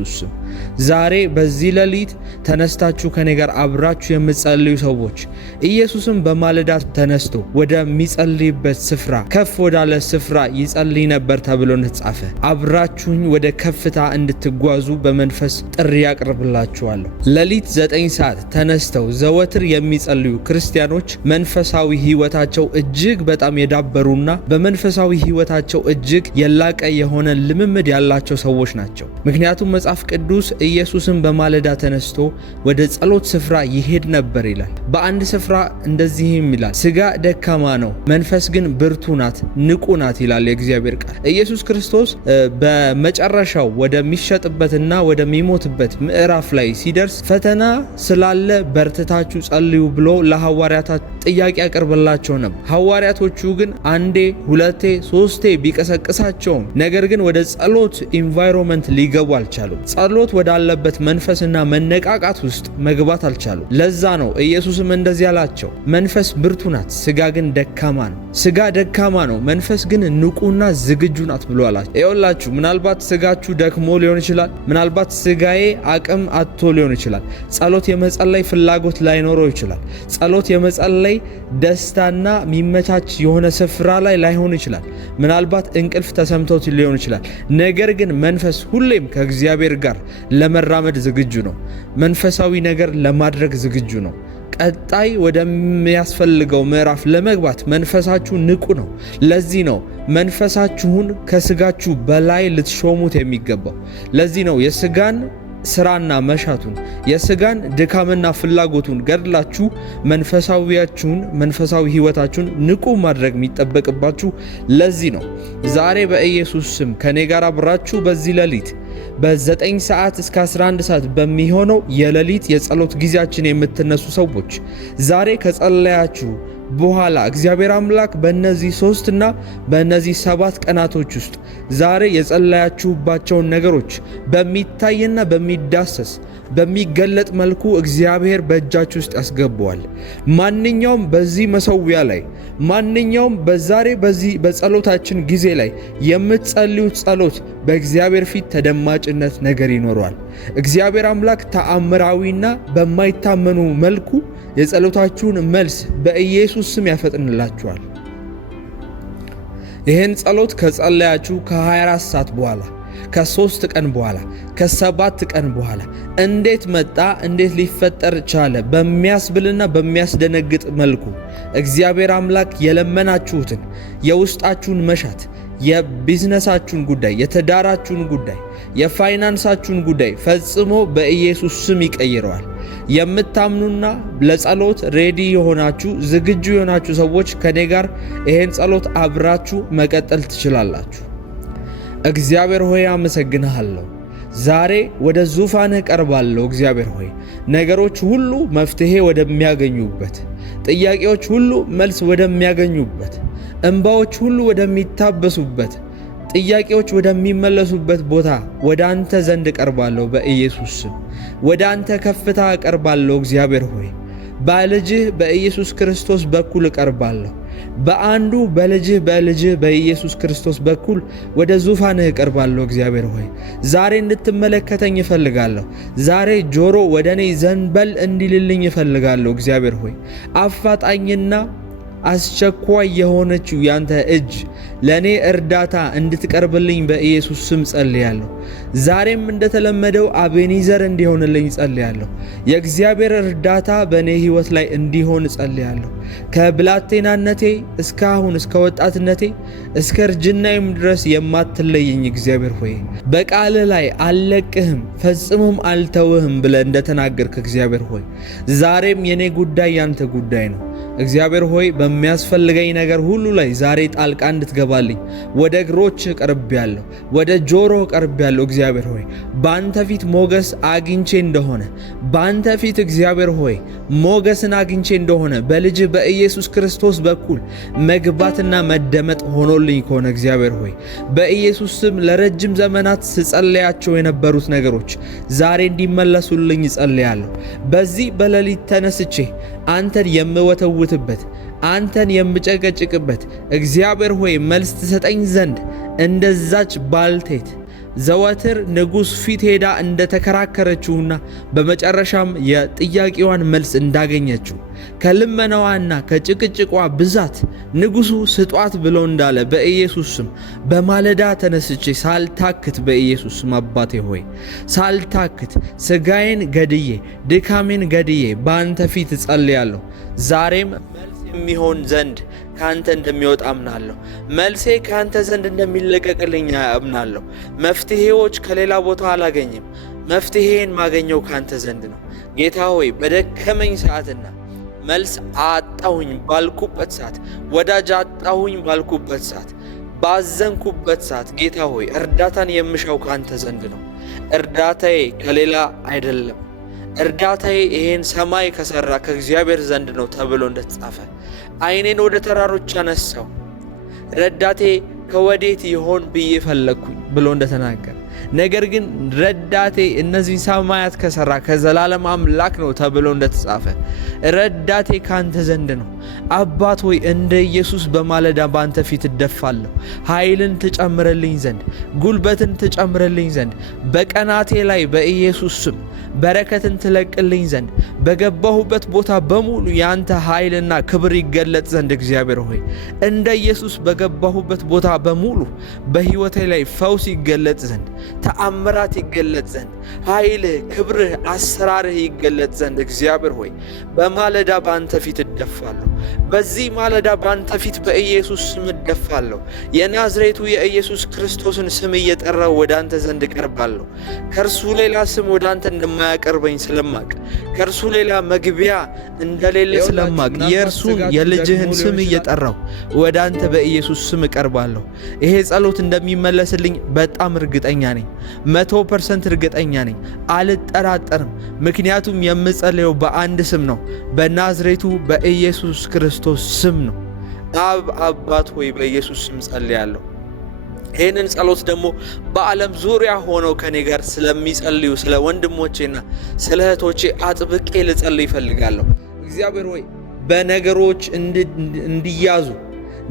ኢየሱስ ዛሬ በዚህ ሌሊት ተነስታችሁ ከኔ ጋር አብራችሁ የምትጸልዩ ሰዎች ኢየሱስም በማለዳ ተነስቶ ወደሚጸልይበት ስፍራ ከፍ ወዳለ ስፍራ ይጸልይ ነበር ተብሎ እንደተጻፈ አብራችሁኝ ወደ ከፍታ እንድትጓዙ በመንፈስ ጥሪ ያቀርብላችኋለሁ። ሌሊት 9 ሰዓት ተነስተው ዘወትር የሚጸልዩ ክርስቲያኖች መንፈሳዊ ሕይወታቸው እጅግ በጣም የዳበሩና በመንፈሳዊ ሕይወታቸው እጅግ የላቀ የሆነ ልምምድ ያላቸው ሰዎች ናቸው። ምክንያቱም መጽሐፍ ቅዱስ ኢየሱስም በማለዳ ተነስቶ ወደ ጸሎት ስፍራ ይሄድ ነበር ይላል። በአንድ ስፍራ እንደዚህም ይላል፣ ሥጋ ደካማ ነው፣ መንፈስ ግን ብርቱ ናት፣ ንቁ ናት ይላል የእግዚአብሔር ቃል። ኢየሱስ ክርስቶስ በመጨረሻው ወደሚሸጥበትና ወደሚሞትበት ምዕራፍ ላይ ሲደርስ ፈተና ስላለ በርትታችሁ ጸልዩ ብሎ ለሐዋርያት ጥያቄ ያቀርብላቸው ነበር። ሐዋርያቶቹ ግን አንዴ ሁለቴ ሶስቴ ቢቀሰቅሳቸውም ነገር ግን ወደ ጸሎት ኢንቫይሮንመንት ሊገቡ አልቻሉም። ጸሎት ወዳለበት መንፈስና መነቃቃት ውስጥ መግባት አልቻሉም። ለዛ ነው ኢየሱስም እንደዚህ ያላቸው፣ መንፈስ ብርቱ ናት፣ ሥጋ ግን ደካማ ነው። ሥጋ ደካማ ነው፣ መንፈስ ግን ንቁና ዝግጁ ናት ብሎ አላቸው። ይኸውላችሁ ምናልባት ሥጋችሁ ደክሞ ሊሆን ይችላል። ምናልባት ሥጋዬ አቅም አጥቶ ሊሆን ይችላል። ጸሎት የመጸለይ ፍላጎት ላይኖረው ይችላል። ጸሎት የመጸለይ ደስታና የሚመቻች የሆነ ስፍራ ላይ ላይሆን ይችላል። ምናልባት እንቅልፍ ተሰምቶት ሊሆን ይችላል። ነገር ግን መንፈስ ሁሌም ከእግዚአብሔር ጋር ለመራመድ ዝግጁ ነው። መንፈሳዊ ነገር ለማድረግ ዝግጁ ነው። ቀጣይ ወደሚያስፈልገው ምዕራፍ ለመግባት መንፈሳችሁ ንቁ ነው። ለዚህ ነው መንፈሳችሁን ከሥጋችሁ በላይ ልትሾሙት የሚገባው። ለዚህ ነው የሥጋን ስራና መሻቱን የሥጋን ድካምና ፍላጎቱን ገድላችሁ መንፈሳዊ ሕይወታችሁን ንቁ ማድረግ የሚጠበቅባችሁ። ለዚህ ነው ዛሬ በኢየሱስ ስም ከኔ ጋር አብራችሁ በዚህ ሌሊት በ9 ሰዓት እስከ 11 ሰዓት በሚሆነው የሌሊት የጸሎት ጊዜያችን የምትነሱ ሰዎች ዛሬ ከጸለያችሁ በኋላ እግዚአብሔር አምላክ በእነዚህ 3 እና በእነዚህ 7 ቀናቶች ውስጥ ዛሬ የጸለያችሁባቸውን ነገሮች በሚታይና በሚዳሰስ በሚገለጥ መልኩ እግዚአብሔር በእጃችሁ ውስጥ ያስገባዋል። ማንኛውም በዚህ መሰዊያ ላይ ማንኛውም በዚህ በጸሎታችን ጊዜ ላይ የምትጸልዩት ጸሎት በእግዚአብሔር ፊት ተደማጭነት ነገር ይኖረዋል። እግዚአብሔር አምላክ ተአምራዊና በማይታመኑ መልኩ የጸሎታችሁን መልስ በኢየሱስ ስም ያፈጥንላችኋል። ይህን ጸሎት ከጸለያችሁ ከ24 ሰዓት በኋላ ከ3 ቀን በኋላ ከ7 ቀን በኋላ እንዴት መጣ እንዴት ሊፈጠር ቻለ በሚያስብልና በሚያስደነግጥ መልኩ እግዚአብሔር አምላክ የለመናችሁትን የውስጣችሁን መሻት የቢዝነሳችሁን ጉዳይ፣ የትዳራችሁን ጉዳይ፣ የፋይናንሳችሁን ጉዳይ ፈጽሞ በኢየሱስ ስም ይቀይረዋል። የምታምኑና ለጸሎት ሬዲ የሆናችሁ ዝግጁ የሆናችሁ ሰዎች ከኔ ጋር ይሄን ጸሎት አብራችሁ መቀጠል ትችላላችሁ። እግዚአብሔር ሆይ አመሰግንሃለሁ። ዛሬ ወደ ዙፋንህ ቀርባለሁ። እግዚአብሔር ሆይ ነገሮች ሁሉ መፍትሄ ወደሚያገኙበት፣ ጥያቄዎች ሁሉ መልስ ወደሚያገኙበት፣ እንባዎች ሁሉ ወደሚታበሱበት፣ ጥያቄዎች ወደሚመለሱበት ቦታ ወደ አንተ ዘንድ ቀርባለሁ። በኢየሱስ ስም ወደ አንተ ከፍታ ቀርባለሁ። እግዚአብሔር ሆይ በልጅህ በኢየሱስ ክርስቶስ በኩል ቀርባለሁ። በአንዱ በልጅህ በኢየሱስ ክርስቶስ በኩል ወደ ዙፋንህ ቀርባለሁ። እግዚአብሔር ሆይ ዛሬ እንድትመለከተኝ እፈልጋለሁ። ዛሬ ጆሮ ወደ እኔ ዘንበል እንዲልልኝ እፈልጋለሁ። እግዚአብሔር ሆይ አፋጣኝና አስቸኳይ የሆነችው ያንተ እጅ ለእኔ እርዳታ እንድትቀርብልኝ በኢየሱስ ስም ጸልያለሁ። ዛሬም እንደተለመደው አቤኒዘር እንዲሆንልኝ ጸልያለሁ። የእግዚአብሔር እርዳታ በእኔ ሕይወት ላይ እንዲሆን ጸልያለሁ። ከብላቴናነቴ እስካሁን እስከ ወጣትነቴ እስከ እርጅናዬም ድረስ የማትለየኝ እግዚአብሔር ሆይ በቃልህ ላይ አልለቅህም ፈጽሞም አልተውህም ብለህ እንደተናገርክ እግዚአብሔር ሆይ ዛሬም የኔ ጉዳይ ያንተ ጉዳይ ነው። እግዚአብሔር ሆይ በሚያስፈልገኝ ነገር ሁሉ ላይ ዛሬ ጣልቃ እንድትገባልኝ ወደ እግሮች ቀርቤያለሁ፣ ወደ ጆሮ ቀርቤያለሁ። እግዚአብሔር ሆይ በአንተ ፊት ሞገስ አግኝቼ እንደሆነ በአንተ ፊት እግዚአብሔር ሆይ ሞገስን አግኝቼ እንደሆነ በልጅ በኢየሱስ ክርስቶስ በኩል መግባትና መደመጥ ሆኖልኝ ከሆነ እግዚአብሔር ሆይ በኢየሱስ ስም ለረጅም ዘመናት ስጸለያቸው የነበሩት ነገሮች ዛሬ እንዲመለሱልኝ ጸልያለሁ። በዚህ በሌሊት ተነስቼ አንተን የምወተውትበት አንተን የምጨቀጭቅበት እግዚአብሔር ሆይ መልስ ትሰጠኝ ዘንድ እንደዛች ባልቴት ዘወትር ንጉሥ ፊት ሄዳ እንደተከራከረችውና በመጨረሻም የጥያቄዋን መልስ እንዳገኘችው ከልመናዋና ከጭቅጭቋ ብዛት ንጉሡ ስጧት ብሎ እንዳለ በኢየሱስ ስም በማለዳ ተነስቼ ሳልታክት በኢየሱስ ስም አባቴ ሆይ ሳልታክት ሥጋዬን ገድዬ ድካሜን ገድዬ በአንተ ፊት እጸልያለሁ። ዛሬም መልስ የሚሆን ዘንድ ከአንተ እንደሚወጣ አምናለሁ። መልሴ ከአንተ ዘንድ እንደሚለቀቅልኝ አምናለሁ። መፍትሄዎች ከሌላ ቦታ አላገኝም። መፍትሄን ማገኘው ከአንተ ዘንድ ነው። ጌታ ሆይ በደከመኝ ሰዓትና መልስ አጣሁኝ ባልኩበት ሰዓት፣ ወዳጅ አጣሁኝ ባልኩበት ሰዓት፣ ባዘንኩበት ሰዓት ጌታ ሆይ እርዳታን የምሻው ከአንተ ዘንድ ነው። እርዳታዬ ከሌላ አይደለም። እርዳታዬ ይሄን ሰማይ ከሰራ ከእግዚአብሔር ዘንድ ነው ተብሎ እንደተጻፈ ዓይኔን ወደ ተራሮች አነሳው፣ ረዳቴ ከወዴት ይሆን ብዬ ፈለግኩኝ ብሎ እንደተናገረ፣ ነገር ግን ረዳቴ እነዚህ ሰማያት ከሰራ ከዘላለም አምላክ ነው ተብሎ እንደተጻፈ ረዳቴ ካንተ ዘንድ ነው። አባት ሆይ እንደ ኢየሱስ በማለዳ ባንተ ፊት እደፋለሁ። ኃይልን ትጨምርልኝ ዘንድ፣ ጉልበትን ትጨምርልኝ ዘንድ፣ በቀናቴ ላይ በኢየሱስ ስም በረከትን ትለቅልኝ ዘንድ፣ በገባሁበት ቦታ በሙሉ ያንተ ኃይልና ክብር ይገለጥ ዘንድ እግዚአብሔር ሆይ እንደ ኢየሱስ በገባሁበት ቦታ በሙሉ በሕይወቴ ላይ ፈውስ ይገለጥ ዘንድ፣ ተአምራት ይገለጥ ዘንድ፣ ኃይልህ፣ ክብርህ፣ አሰራርህ ይገለጥ ዘንድ እግዚአብሔር ሆይ በማለዳ ባንተ ፊት እደፋለሁ። በዚህ ማለዳ ባንተ ፊት በኢየሱስ ስም እደፋለሁ። የናዝሬቱ የኢየሱስ ክርስቶስን ስም እየጠራው ወደ አንተ ዘንድ እቀርባለሁ። ከእርሱ ሌላ ስም ወደ አንተ እንደማያቀርበኝ ስለማቅ፣ ከእርሱ ሌላ መግቢያ እንደሌለ ስለማቅ የእርሱን የልጅህን ስም እየጠራው ወደ አንተ በኢየሱስ ስም እቀርባለሁ። ይሄ ጸሎት እንደሚመለስልኝ በጣም እርግጠኛ ነኝ። 100% እርግጠኛ ነኝ። አልጠራጠርም። ምክንያቱም የምጸልየው በአንድ ስም ነው፣ በናዝሬቱ በኢየሱስ ክርስቶስ ስም ነው። አባት ሆይ በኢየሱስ ስም ጸልያለሁ። ይህንን ጸሎት ደግሞ በዓለም ዙሪያ ሆነው ከኔ ጋር ስለሚጸልዩ ስለ ወንድሞቼና ስለ እህቶቼ አጥብቄ ልጸልይ ይፈልጋለሁ። እግዚአብሔር ሆይ በነገሮች እንዲያዙ፣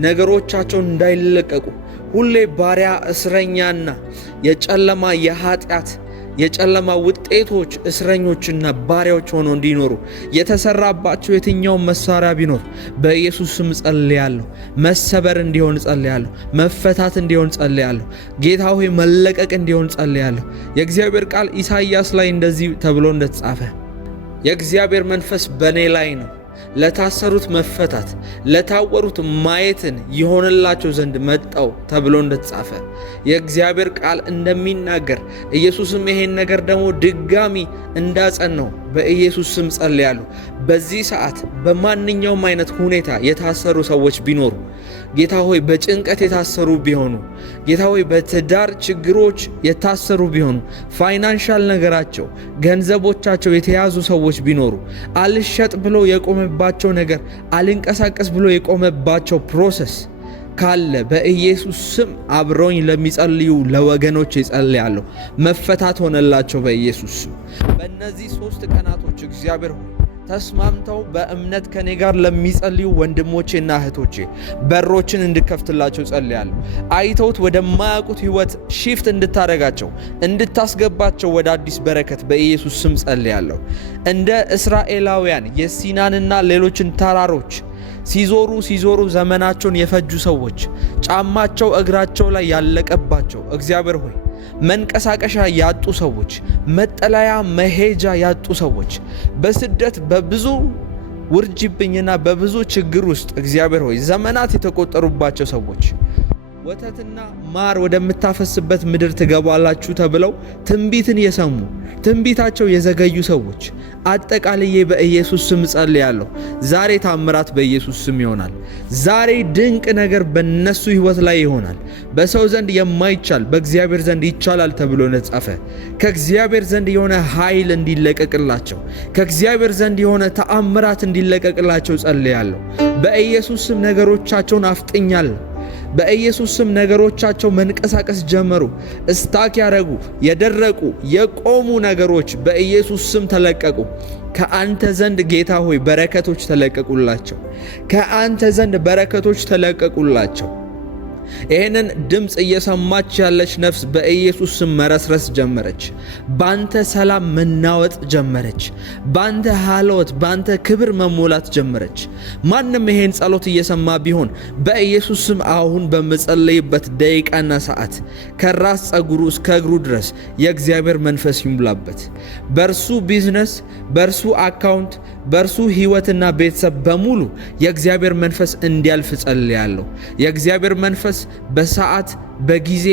ነገሮቻቸውን እንዳይለቀቁ፣ ሁሌ ባሪያ እስረኛና የጨለማ የኃጢአት የጨለማ ውጤቶች እስረኞችና ባሪያዎች ሆነው እንዲኖሩ የተሰራባቸው የትኛው መሳሪያ ቢኖር በኢየሱስ ስም ጸልያለሁ። መሰበር እንዲሆን ጸልያለሁ። መፈታት እንዲሆን ጸልያለሁ። ጌታ ሆይ መለቀቅ እንዲሆን ጸልያለሁ። የእግዚአብሔር ቃል ኢሳይያስ ላይ እንደዚህ ተብሎ እንደተጻፈ የእግዚአብሔር መንፈስ በእኔ ላይ ነው፣ ለታሰሩት መፈታት፣ ለታወሩት ማየትን ይሆንላቸው ዘንድ መጣው ተብሎ እንደተጻፈ የእግዚአብሔር ቃል እንደሚናገር ኢየሱስም ይሄን ነገር ደግሞ ድጋሚ እንዳጸናው በኢየሱስ ስም ጸልያለሁ። በዚህ ሰዓት በማንኛውም አይነት ሁኔታ የታሰሩ ሰዎች ቢኖሩ ጌታ ሆይ በጭንቀት የታሰሩ ቢሆኑ፣ ጌታ ሆይ በትዳር ችግሮች የታሰሩ ቢሆኑ፣ ፋይናንሻል ነገራቸው ገንዘቦቻቸው የተያዙ ሰዎች ቢኖሩ፣ አልሸጥ ብሎ የቆመባቸው ነገር፣ አልንቀሳቀስ ብሎ የቆመባቸው ፕሮሰስ ካለ በኢየሱስ ስም አብረውኝ ለሚጸልዩ ለወገኖች ይጸልያለሁ። መፈታት ሆነላቸው በኢየሱስ ስም። በእነዚህ 3 ቀናቶች እግዚአብሔር ሆይ ተስማምተው በእምነት ከኔ ጋር ለሚጸልዩ ወንድሞቼና እህቶቼ በሮችን እንድከፍትላቸው ጸልያለሁ። አይተውት ወደማያውቁት ሕይወት ሺፍት እንድታደርጋቸው፣ እንድታስገባቸው ወደ አዲስ በረከት በኢየሱስ ስም ጸልያለሁ። እንደ እስራኤላውያን የሲናንና ሌሎችን ተራሮች ሲዞሩ ዘመናቸውን የፈጁ ሰዎች፣ ጫማቸው እግራቸው ላይ ያለቀባቸው እግዚአብሔር ሆይ መንቀሳቀሻ ያጡ ሰዎች፣ መጠለያ መሄጃ ያጡ ሰዎች፣ በስደት በብዙ ውርጅብኝና በብዙ ችግር ውስጥ እግዚአብሔር ሆይ ዘመናት የተቆጠሩባቸው ሰዎች ወተትና ማር ወደምታፈስበት ምድር ትገባላችሁ ተብለው ትንቢትን የሰሙ ትንቢታቸው የዘገዩ ሰዎች አጠቃልዬ በኢየሱስ ስም ጸልያለሁ። ዛሬ ታምራት በኢየሱስ ስም ይሆናል። ዛሬ ድንቅ ነገር በነሱ ሕይወት ላይ ይሆናል። በሰው ዘንድ የማይቻል በእግዚአብሔር ዘንድ ይቻላል ተብሎ እንደተጻፈ ከእግዚአብሔር ዘንድ የሆነ ኃይል እንዲለቀቅላቸው፣ ከእግዚአብሔር ዘንድ የሆነ ተአምራት እንዲለቀቅላቸው ጸልያለሁ። በኢየሱስ ስም ነገሮቻቸውን አፍጥኛለሁ። በኢየሱስ ስም ነገሮቻቸው መንቀሳቀስ ጀመሩ። እስታክ ያረጉ የደረቁ የቆሙ ነገሮች በኢየሱስ ስም ተለቀቁ። ከአንተ ዘንድ ጌታ ሆይ በረከቶች ተለቀቁላቸው። ከአንተ ዘንድ በረከቶች ተለቀቁላቸው። ይህንን ድምፅ እየሰማች ያለች ነፍስ በኢየሱስ ስም መረስረስ ጀመረች። ባንተ ሰላም መናወጥ ጀመረች። ባንተ ሃልወት፣ ባንተ ክብር መሞላት ጀመረች። ማንም ይሄን ጸሎት እየሰማ ቢሆን በኢየሱስ ስም አሁን በምጸለይበት ደቂቃና ሰዓት ከራስ ጸጉሩ እስከ እግሩ ድረስ የእግዚአብሔር መንፈስ ይሙላበት። በእርሱ ቢዝነስ፣ በእርሱ አካውንት፣ በእርሱ ህይወትና ቤተሰብ በሙሉ የእግዚአብሔር መንፈስ እንዲያልፍ ጸልያለሁ። የእግዚአብሔር መንፈስ በሰዓት፣ በጊዜ፣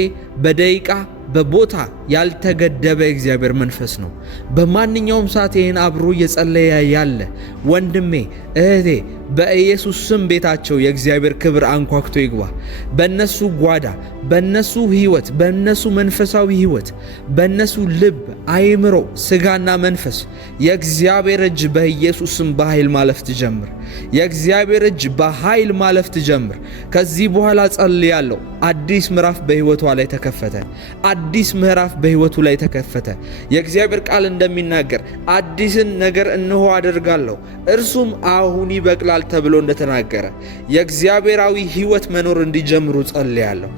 በደቂቃ፣ በቦታ ያልተገደበ የእግዚአብሔር መንፈስ ነው። በማንኛውም ሰዓት ይህን አብሮ እየጸለየ ያለ ወንድሜ እህቴ በኢየሱስ ስም ቤታቸው የእግዚአብሔር ክብር አንኳክቶ ይግባ። በነሱ ጓዳ፣ በነሱ ህይወት፣ በነሱ መንፈሳዊ ህይወት፣ በነሱ ልብ፣ አይምሮ፣ ስጋና መንፈስ የእግዚአብሔር እጅ በኢየሱስ ስም በኃይል ማለፍ ትጀምር። የእግዚአብሔር እጅ በኃይል ማለፍ ትጀምር። ከዚህ በኋላ ጸልያለሁ። አዲስ ምዕራፍ በህይወቷ ላይ ተከፈተ። አዲስ ምዕራፍ በህይወቱ ላይ ተከፈተ። የእግዚአብሔር ቃል እንደሚናገር አዲስን ነገር እነሆ አደርጋለሁ እርሱም አሁን ይበቅላል ተብሎ እንደተናገረ የእግዚአብሔራዊ ህይወት መኖር እንዲጀምሩ ጸልያለሁ።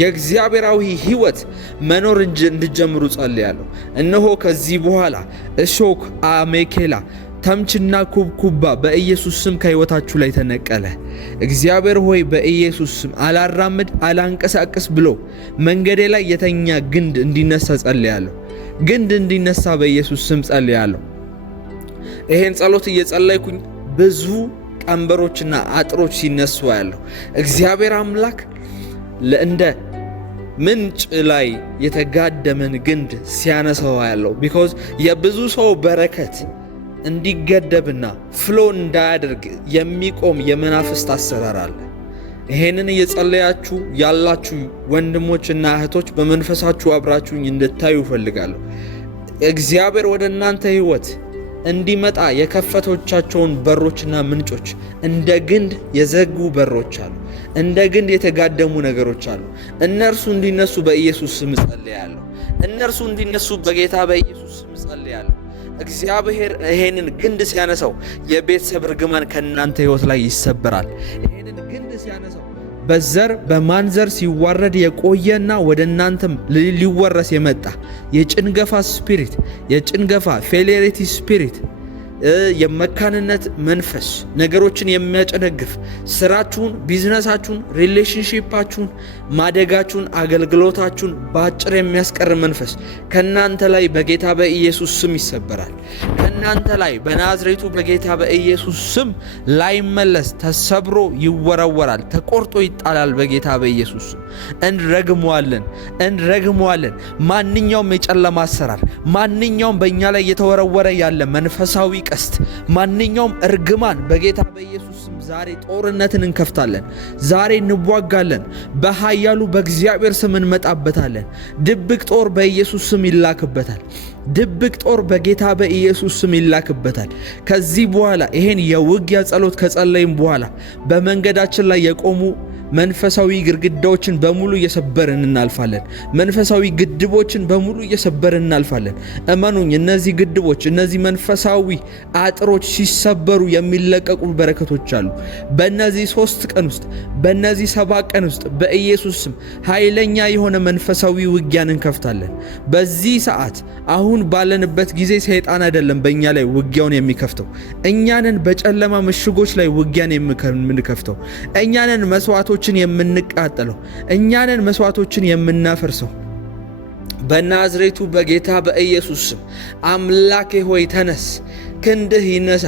የእግዚአብሔራዊ ህይወት መኖር እንዲጀምሩ ጸልያለሁ። እነሆ ከዚህ በኋላ እሾክ፣ አሜኬላ፣ ተምችና ኩብኩባ በኢየሱስ ስም ከህይወታችሁ ላይ ተነቀለ። እግዚአብሔር ሆይ በኢየሱስ ስም አላራምድ አላንቀሳቀስ ብሎ መንገዴ ላይ የተኛ ግንድ እንዲነሳ ጸልያለሁ። ግንድ እንዲነሳ በኢየሱስ ስም ጸልያለሁ። ይሄን ጸሎት እየጸለይኩኝ ብዙ ቀንበሮችና አጥሮች ሲነሱ ያለው እግዚአብሔር አምላክ እንደ ምንጭ ላይ የተጋደመን ግንድ ሲያነሳው ያለው ቢኮዝ የብዙ ሰው በረከት እንዲገደብና ፍሎ እንዳያደርግ የሚቆም የመናፍስት አሰራር አለ። ይሄንን እየጸለያችሁ ያላችሁ ወንድሞችና እህቶች በመንፈሳችሁ አብራችሁኝ እንድታዩ እፈልጋለሁ። እግዚአብሔር ወደ እናንተ ህይወት እንዲመጣ የከፈቶቻቸውን በሮችና ምንጮች እንደ ግንድ የዘጉ በሮች አሉ። እንደ ግንድ የተጋደሙ ነገሮች አሉ። እነርሱ እንዲነሱ በኢየሱስ ስም ጸልያለሁ። እነርሱ እንዲነሱ በጌታ በኢየሱስ ስም ጸልያለሁ። እግዚአብሔር ይሄንን ግንድ ሲያነሳው የቤተሰብ እርግማን ከእናንተ ህይወት ላይ ይሰበራል። ይሄንን ግንድ ሲያነሳው በዘር በማንዘር ሲዋረድ የቆየና ወደ እናንተም ሊወረስ የመጣ የጭንገፋ ስፒሪት፣ የጭንገፋ ፌሌሪቲ ስፒሪት፣ የመካንነት መንፈስ ነገሮችን የሚያጨነግፍ ስራችሁን፣ ቢዝነሳችሁን፣ ሪሌሽንሺፓችሁን፣ ማደጋችሁን፣ አገልግሎታችሁን በአጭር የሚያስቀር መንፈስ ከናንተ ላይ በጌታ በኢየሱስ ስም ይሰበራል። ከናንተ ላይ በናዝሬቱ በጌታ በኢየሱስ ስም ላይመለስ ተሰብሮ ይወረወራል፣ ተቆርጦ ይጣላል። በጌታ በኢየሱስ ስም እንረግመዋለን። ማንኛውም የጨለማ አሰራር፣ ማንኛውም በእኛ ላይ የተወረወረ ያለ መንፈሳዊ ቀስት፣ ማንኛውም እርግማን በጌታ በኢየሱስ ስም ዛሬ ጦርነትን እንከፍታለን። ዛሬ እንዋጋለን። በኃያሉ በእግዚአብሔር ስም እንመጣበታለን። ድብቅ ጦር በኢየሱስ ስም ይላክበታል። ድብቅ ጦር በጌታ በኢየሱስ ስም ይላክበታል። ከዚህ በኋላ ይሄን የውጊያ ጸሎት ከጸለይም በኋላ በመንገዳችን ላይ የቆሙ መንፈሳዊ ግድግዳዎችን በሙሉ እየሰበርን እናልፋለን። መንፈሳዊ ግድቦችን በሙሉ እየሰበርን እናልፋለን። እመኑኝ፣ እነዚህ ግድቦች፣ እነዚህ መንፈሳዊ አጥሮች ሲሰበሩ የሚለቀቁ በረከቶች አሉ። በእነዚህ 3 ቀን ውስጥ፣ በእነዚህ 7 ቀን ውስጥ በኢየሱስ ስም ኃይለኛ የሆነ መንፈሳዊ ውጊያን እንከፍታለን። በዚህ ሰዓት አሁን ባለንበት ጊዜ ሰይጣን አይደለም በእኛ ላይ ውጊያውን የሚከፍተው። እኛንን በጨለማ ምሽጎች ላይ ውጊያን የምንከፍተው። እኛንን መስዋዕቶችን የምንቃጠለው። እኛንን መስዋዕቶችን የምናፈርሰው። በናዝሬቱ በጌታ በኢየሱስ ስም አምላኬ ሆይ ተነስ፣ ክንድህ ይነሳ፣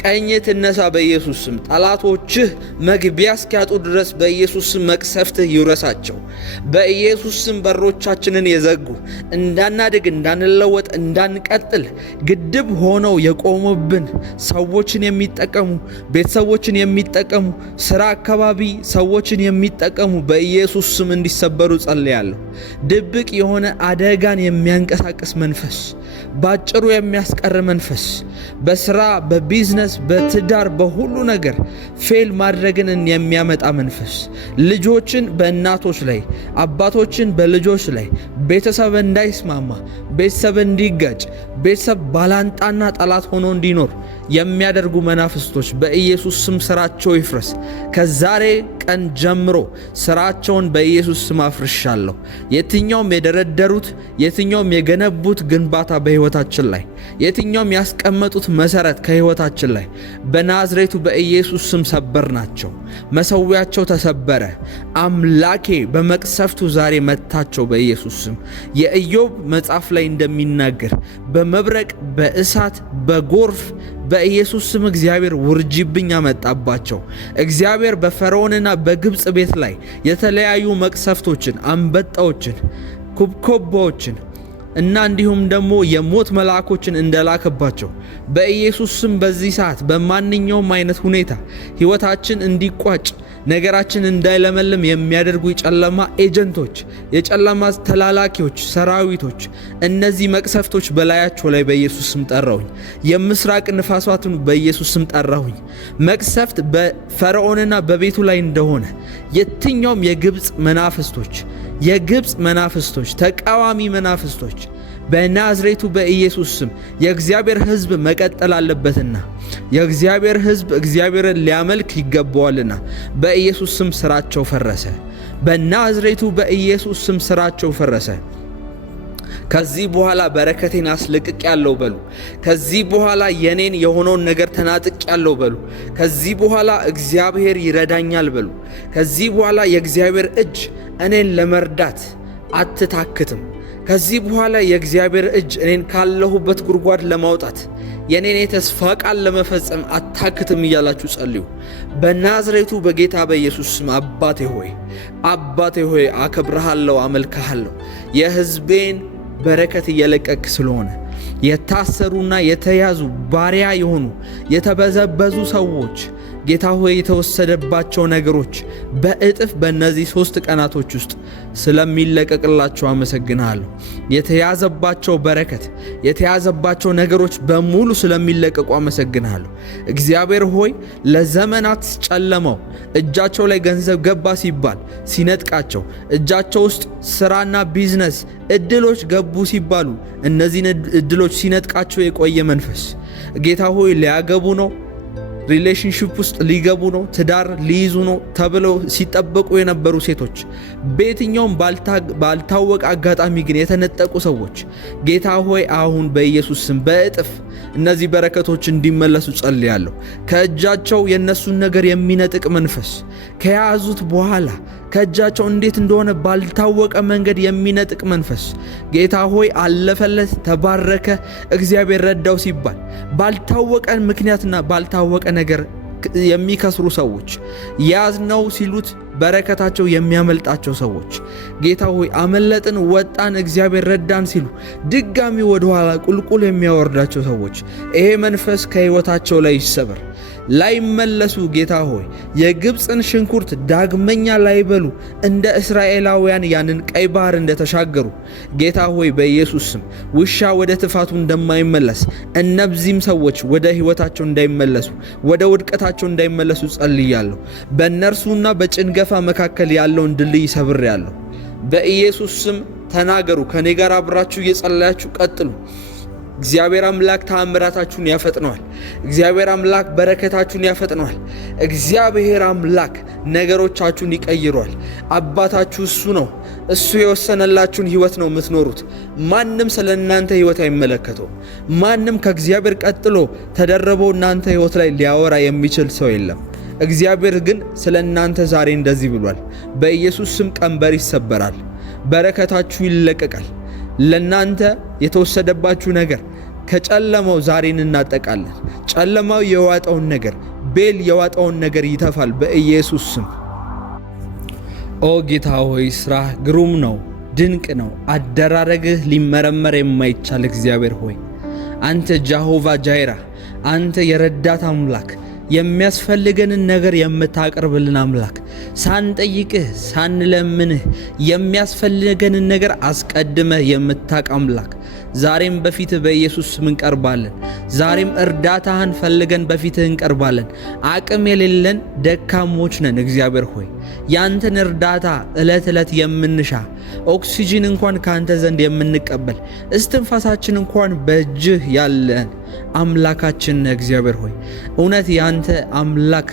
ቀኝህ ትነሳ። በኢየሱስ ስም ጠላቶችህ መግቢያ እስኪያጡ ድረስ በኢየሱስ ስም መቅሰፍትህ ይውረሳቸው። በኢየሱስ ስም በሮቻችንን የዘጉ እንዳናድግ፣ እንዳንለወጥ፣ እንዳንቀጥል ግድብ ሆነው የቆሙብን ሰዎችን የሚጠቀሙ፣ ቤተሰቦችን የሚጠቀሙ፣ ስራ አካባቢ ሰዎችን የሚጠቀሙ በኢየሱስ ስም እንዲሰበሩ ጸልያለሁ። ድብቅ የሆነ አደጋን የሚያንቀሳቅስ መንፈስ፣ ባጭሩ የሚያስቀር መንፈስ፣ በስራ በቢዝነስ በትዳር በሁሉ ነገር ፌል ማድረግን የሚያመጣ መንፈስ፣ ልጆችን በእናቶች ላይ፣ አባቶችን በልጆች ላይ፣ ቤተሰብ እንዳይስማማ፣ ቤተሰብ እንዲጋጭ፣ ቤተሰብ ባላንጣና ጠላት ሆኖ እንዲኖር የሚያደርጉ መናፍስቶች በኢየሱስ ስም ስራቸው ይፍረስ። ከዛሬ ቀን ጀምሮ ስራቸውን በኢየሱስ ስም አፍርሻለሁ። የትኛውም የደረደሩት የትኛውም የገነቡት ግንባታ በሕይወታችን ላይ የትኛውም ያስቀመጡት መሰረት ከሕይወታችን ላይ በናዝሬቱ በኢየሱስ ስም ሰበር ናቸው። መሠዊያቸው ተሰበረ። አምላኬ በመቅሰፍቱ ዛሬ መታቸው በኢየሱስ ስም። የኢዮብ መጽሐፍ ላይ እንደሚናገር በመብረቅ በእሳት በጎርፍ በኢየሱስ ስም እግዚአብሔር ውርጅብኝ አመጣባቸው። እግዚአብሔር በፈርዖንና በግብፅ ቤት ላይ የተለያዩ መቅሰፍቶችን፣ አንበጣዎችን፣ ኩብኮባዎችን እና እንዲሁም ደግሞ የሞት መልአኮችን እንደላከባቸው በኢየሱስ ስም በዚህ ሰዓት በማንኛውም አይነት ሁኔታ ሕይወታችን እንዲቋጭ ነገራችን እንዳይለመልም የሚያደርጉ የጨለማ ኤጀንቶች፣ የጨለማ ተላላኪዎች፣ ሰራዊቶች እነዚህ መቅሰፍቶች በላያቸው ላይ በኢየሱስ ስም ጠራሁኝ። የምስራቅ ንፋሳቱን በኢየሱስ ስም ጠራሁኝ። መቅሰፍት በፈርዖንና በቤቱ ላይ እንደሆነ የትኛውም የግብፅ መናፍስቶች ተቃዋሚ መናፍስቶች በናዝሬቱ በኢየሱስ ስም የእግዚአብሔር ሕዝብ መቀጠል አለበትና የእግዚአብሔር ሕዝብ እግዚአብሔርን ሊያመልክ ይገባዋልና በኢየሱስ ስም ስራቸው ፈረሰ። በናዝሬቱ በኢየሱስ ስም ስራቸው ፈረሰ። ከዚህ በኋላ በረከቴን አስለቅቅ ያለው በሉ። ከዚህ በኋላ የኔን የሆነውን ነገር ተናጥቅ ያለው በሉ። ከዚህ በኋላ እግዚአብሔር ይረዳኛል በሉ። ከዚህ በኋላ የእግዚአብሔር እጅ እኔን ለመርዳት አትታክትም። ከዚህ በኋላ የእግዚአብሔር እጅ እኔን ካለሁበት ጉድጓድ ለማውጣት የኔን የተስፋ ቃል ለመፈጸም አታክትም እያላችሁ ጸልዩ። በናዝሬቱ በጌታ በኢየሱስ ስም አባቴ ሆይ አከብርሃለሁ፣ አመልክሃለሁ። የሕዝቤን በረከት እየለቀቅ ስለሆነ የታሰሩና የተያዙ ባሪያ የሆኑ የተበዘበዙ ሰዎች ጌታ ሆይ የተወሰደባቸው ነገሮች በእጥፍ በእነዚህ 3 ቀናቶች ውስጥ ስለሚለቀቅላቸው አመሰግናለሁ። የተያዘባቸው በረከት የተያዘባቸው ነገሮች በሙሉ ስለሚለቀቁ አመሰግናለሁ። እግዚአብሔር ሆይ ለዘመናት ጨለማው እጃቸው ላይ ገንዘብ ገባ ሲባል ሲነጥቃቸው፣ እጃቸው ውስጥ ስራና ቢዝነስ እድሎች ገቡ ሲባሉ እነዚህን እድሎች ሲነጥቃቸው የቆየ መንፈስ ጌታ ሆይ ሊያገቡ ነው፣ ሪሌሽንሺፕ ውስጥ ሊገቡ ነው፣ ትዳር ሊይዙ ነው ተብለው ሲጠበቁ የነበሩ ሴቶች በየትኛውም ባልታወቀ አጋጣሚ ግን የተነጠቁ ሰዎች ጌታ ሆይ አሁን በኢየሱስ ስም በእጥፍ እነዚህ በረከቶች እንዲመለሱ ጸልያለሁ። ከእጃቸው የነሱን ነገር የሚነጥቅ መንፈስ ከያዙት በኋላ ከእጃቸው እንዴት እንደሆነ ባልታወቀ መንገድ የሚነጥቅ መንፈስ ጌታ ሆይ አለፈለት፣ ተባረከ፣ እግዚአብሔር ረዳው ሲባል ባልታወቀ ምክንያትና ባልታወቀ ነገር የሚከስሩ ሰዎች ያዝነው ሲሉት በረከታቸው የሚያመልጣቸው ሰዎች ጌታ ሆይ አመለጥን፣ ወጣን፣ እግዚአብሔር ረዳን ሲሉ ድጋሚ ወደ ኋላ ቁልቁል የሚያወርዳቸው ሰዎች ይሄ መንፈስ ከሕይወታቸው ላይ ይሰበር። ላይመለሱ ጌታ ሆይ የግብፅን ሽንኩርት ዳግመኛ ላይበሉ እንደ እስራኤላውያን ያንን ቀይ ባህር እንደተሻገሩ ጌታ ሆይ በኢየሱስ ስም ውሻ ወደ ትፋቱ እንደማይመለስ እነዚህም ሰዎች ወደ ሕይወታቸው እንዳይመለሱ ወደ ውድቀታቸው እንዳይመለሱ ጸልያለሁ። በእነርሱና በጭንገፋ መካከል ያለውን ድልድይ ሰብሬያለሁ። በኢየሱስ ስም ተናገሩ። ከኔ ጋር አብራችሁ እየጸለያችሁ ቀጥሉ። እግዚአብሔር አምላክ ተአምራታችሁን ያፈጥነዋል። እግዚአብሔር አምላክ በረከታችሁን ያፈጥነዋል። እግዚአብሔር አምላክ ነገሮቻችሁን ይቀይሯል። አባታችሁ እሱ ነው። እሱ የወሰነላችሁን ሕይወት ነው የምትኖሩት። ማንም ስለ እናንተ ሕይወት አይመለከተው። ማንም ከእግዚአብሔር ቀጥሎ ተደርቦ እናንተ ሕይወት ላይ ሊያወራ የሚችል ሰው የለም። እግዚአብሔር ግን ስለ እናንተ ዛሬ እንደዚህ ብሏል። በኢየሱስ ስም ቀንበር ይሰበራል። በረከታችሁ ይለቀቃል። ለናንተ የተወሰደባችሁ ነገር ከጨለማው ዛሬን እናጠቃለን። ጨለማው የዋጠውን ነገር ቤል የዋጠውን ነገር ይተፋል በኢየሱስ ስም። ኦ ጌታ ሆይ ስራህ ግሩም ነው፣ ድንቅ ነው። አደራረግህ ሊመረመር የማይቻል እግዚአብሔር ሆይ አንተ ጃሆቫ ጃይራ፣ አንተ የረዳት አምላክ፣ የሚያስፈልገንን ነገር የምታቀርብልን አምላክ፣ ሳንጠይቅህ ሳንለምንህ የሚያስፈልገንን ነገር አስቀድመህ የምታውቅ አምላክ ዛሬም በፊትህ በኢየሱስ ስም እንቀርባለን። ዛሬም እርዳታህን ፈልገን በፊትህ እንቀርባለን። አቅም የሌለን ደካሞች ነን። እግዚአብሔር ሆይ ያንተን እርዳታ ዕለት ዕለት የምንሻ ኦክሲጅን እንኳን ካንተ ዘንድ የምንቀበል እስትንፋሳችን እንኳን በእጅህ ያለን አምላካችን እግዚአብሔር ሆይ እውነት ያንተ አምላክ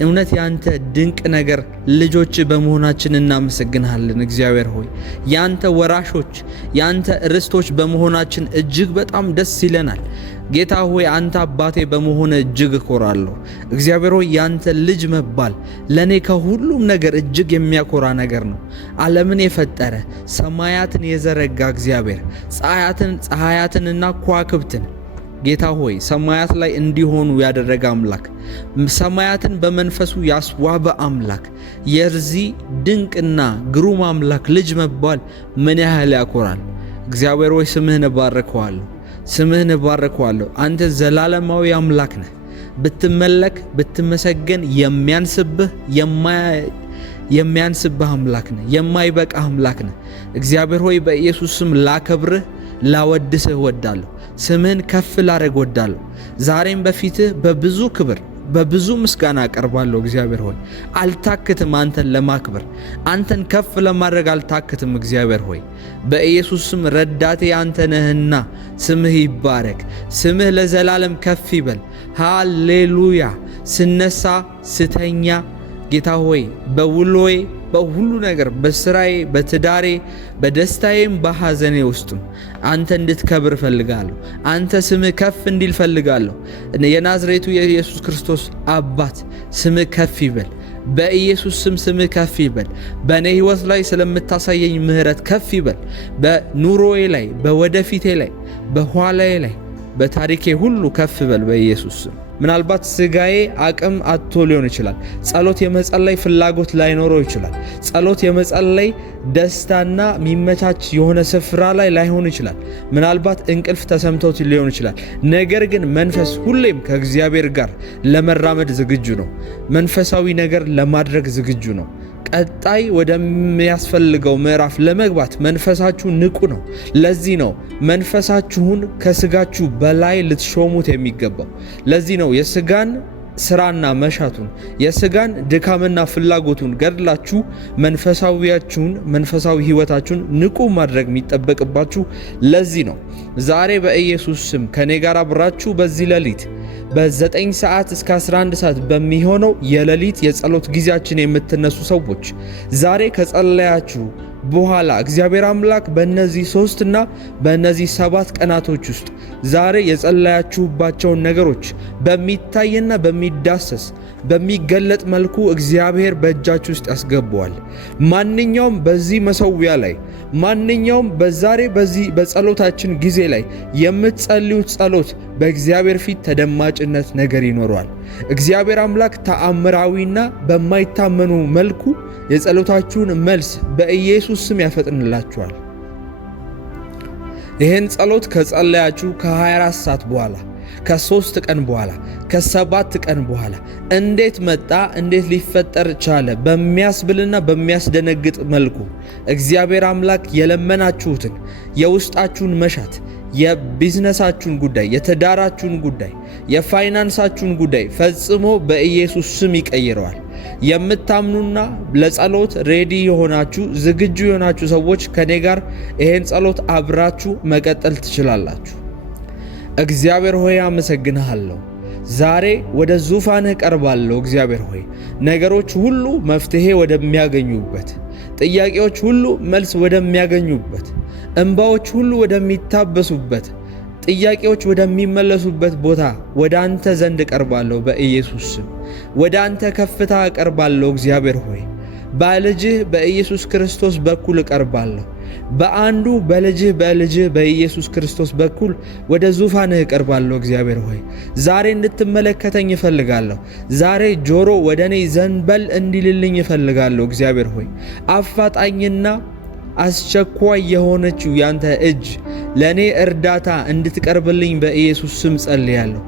እውነት ያንተ ድንቅ ነገር ልጆች በመሆናችን እናመሰግንሃለን። እግዚአብሔር ሆይ ያንተ ወራሾች ያንተ ርስቶች በመሆናችን እጅግ በጣም ደስ ይለናል። ጌታ ሆይ አንተ አባቴ በመሆነ እጅግ እኮራለሁ። እግዚአብሔር ሆይ ያንተ ልጅ መባል ለኔ ከሁሉም ነገር እጅግ የሚያኮራ ነገር ነው። ዓለምን የፈጠረ ሰማያትን የዘረጋ እግዚአብሔር ፀሐያትንና ከዋክብትን ጌታ ሆይ ሰማያት ላይ እንዲሆኑ ያደረገ አምላክ፣ ሰማያትን በመንፈሱ ያስዋበ አምላክ፣ የዚህ ድንቅና ግሩም አምላክ ልጅ መባል ምን ያህል ያኮራል። እግዚአብሔር ሆይ ስምህን እባርከዋለሁ። አንተ ዘላለማዊ አምላክ ነህ። ብትመለክ ብትመሰገን የሚያንስብህ አምላክ ነህ። የማይበቃ አምላክ ነህ። እግዚአብሔር ሆይ በኢየሱስ ስም ላከብርህ ላወድስህ እወዳለሁ። ስምህን ከፍ ላደርግ እወዳለሁ። ዛሬም በፊትህ በብዙ ክብር በብዙ ምስጋና አቀርባለሁ። እግዚአብሔር ሆይ አልታክትም አንተን ለማክበር አንተን ከፍ ለማድረግ አልታክትም። እግዚአብሔር ሆይ በኢየሱስ ስም ረዳቴ አንተ ነህና ስምህ ይባረክ። ስምህ ለዘላለም ከፍ ይበል። ሃሌሉያ። ስነሳ ስተኛ ጌታ ሆይ በውሎዬ በሁሉ ነገር በስራዬ በትዳሬ በደስታዬም በሐዘኔ ውስጥም አንተ እንድትከብር ፈልጋለሁ። አንተ ስምህ ከፍ እንዲል ፈልጋለሁ። የናዝሬቱ የኢየሱስ ክርስቶስ አባት ስምህ ከፍ ይበል። በኢየሱስ ስም ስምህ ከፍ ይበል። በእኔ ሕይወት ላይ ስለምታሳየኝ ምሕረት ከፍ ይበል። በኑሮዬ ላይ በወደፊቴ ላይ በኋላዬ ላይ በታሪኬ ሁሉ ከፍ በል በኢየሱስ ስም። ምናልባት ስጋዬ አቅም አጥቶ ሊሆን ይችላል። ጸሎት የመጸለይ ፍላጎት ላይኖረው ይችላል። ጸሎት የመጸለይ ደስታና ሚመቻች የሆነ ስፍራ ላይ ላይሆን ይችላል። ምናልባት እንቅልፍ ተሰምቶት ሊሆን ይችላል። ነገር ግን መንፈስ ሁሌም ከእግዚአብሔር ጋር ለመራመድ ዝግጁ ነው። መንፈሳዊ ነገር ለማድረግ ዝግጁ ነው። ቀጣይ ወደሚያስፈልገው ምዕራፍ ለመግባት መንፈሳችሁ ንቁ ነው። ለዚህ ነው መንፈሳችሁን ከስጋችሁ በላይ ልትሾሙት የሚገባው። ለዚህ ነው የስጋን ስራና መሻቱን የስጋን ድካምና ፍላጎቱን ገድላችሁ መንፈሳዊ ህይወታችሁን ንቁ ማድረግ የሚጠበቅባችሁ ለዚህ ነው። ዛሬ በኢየሱስ ስም ከኔ ጋር አብራችሁ በዚህ ሌሊት በ9 ሰዓት እስከ 11 ሰዓት በሚሆነው የሌሊት የጸሎት ጊዜያችን የምትነሱ ሰዎች ዛሬ ከጸለያችሁ በኋላ እግዚአብሔር አምላክ በእነዚህ 3 እና በእነዚህ 7 ቀናቶች ውስጥ ዛሬ የጸለያችሁባቸውን ነገሮች በሚታይና በሚዳሰስ በሚገለጥ መልኩ እግዚአብሔር በእጃችሁ ውስጥ ያስገባዋል። ማንኛውም በዚህ መሰዊያ ላይ ማንኛውም በዛሬ በዚህ በጸሎታችን ጊዜ ላይ የምትጸልዩት ጸሎት በእግዚአብሔር ፊት ተደማጭነት ነገር ይኖረዋል። እግዚአብሔር አምላክ ተአምራዊና በማይታመኑ መልኩ የጸሎታችሁን መልስ በኢየሱስ ስም ያፈጥንላችኋል። ይህን ጸሎት ከጸለያችሁ ከ24 ሰዓት በኋላ ከ3 ቀን በኋላ ከ7 ቀን በኋላ እንዴት መጣ እንዴት ሊፈጠር ቻለ በሚያስብልና በሚያስደነግጥ መልኩ እግዚአብሔር አምላክ የለመናችሁትን የውስጣችሁን መሻት የቢዝነሳችሁን ጉዳይ የትዳራችሁን ጉዳይ የፋይናንሳችሁን ጉዳይ ፈጽሞ በኢየሱስ ስም ይቀይረዋል። የምታምኑና ለጸሎት ሬዲ የሆናችሁ ዝግጁ የሆናችሁ ሰዎች ከኔ ጋር ይሄን ጸሎት አብራችሁ መቀጠል ትችላላችሁ። እግዚአብሔር ሆይ አመሰግንሃለሁ። ዛሬ ወደ ዙፋንህ ቀርባለሁ። እግዚአብሔር ሆይ ነገሮች ሁሉ መፍትሄ ወደሚያገኙበት፣ ጥያቄዎች ሁሉ መልስ ወደሚያገኙበት፣ እንባዎች ሁሉ ወደሚታበሱበት፣ ጥያቄዎች ወደሚመለሱበት ቦታ ወደ አንተ ዘንድ ቀርባለሁ። በኢየሱስ ስም ወደ አንተ ከፍታ ቀርባለሁ። እግዚአብሔር ሆይ በልጅህ በኢየሱስ ክርስቶስ በኩል ቀርባለሁ። በአንዱ በልጅህ በኢየሱስ ክርስቶስ በኩል ወደ ዙፋንህ ቀርባለሁ። እግዚአብሔር ሆይ ዛሬ እንድትመለከተኝ እፈልጋለሁ። ዛሬ ጆሮ ወደ እኔ ዘንበል እንዲልልኝ እፈልጋለሁ። እግዚአብሔር ሆይ አፋጣኝና አስቸኳይ የሆነችው ያንተ እጅ ለኔ እርዳታ እንድትቀርብልኝ በኢየሱስ ስም ጸልያለሁ።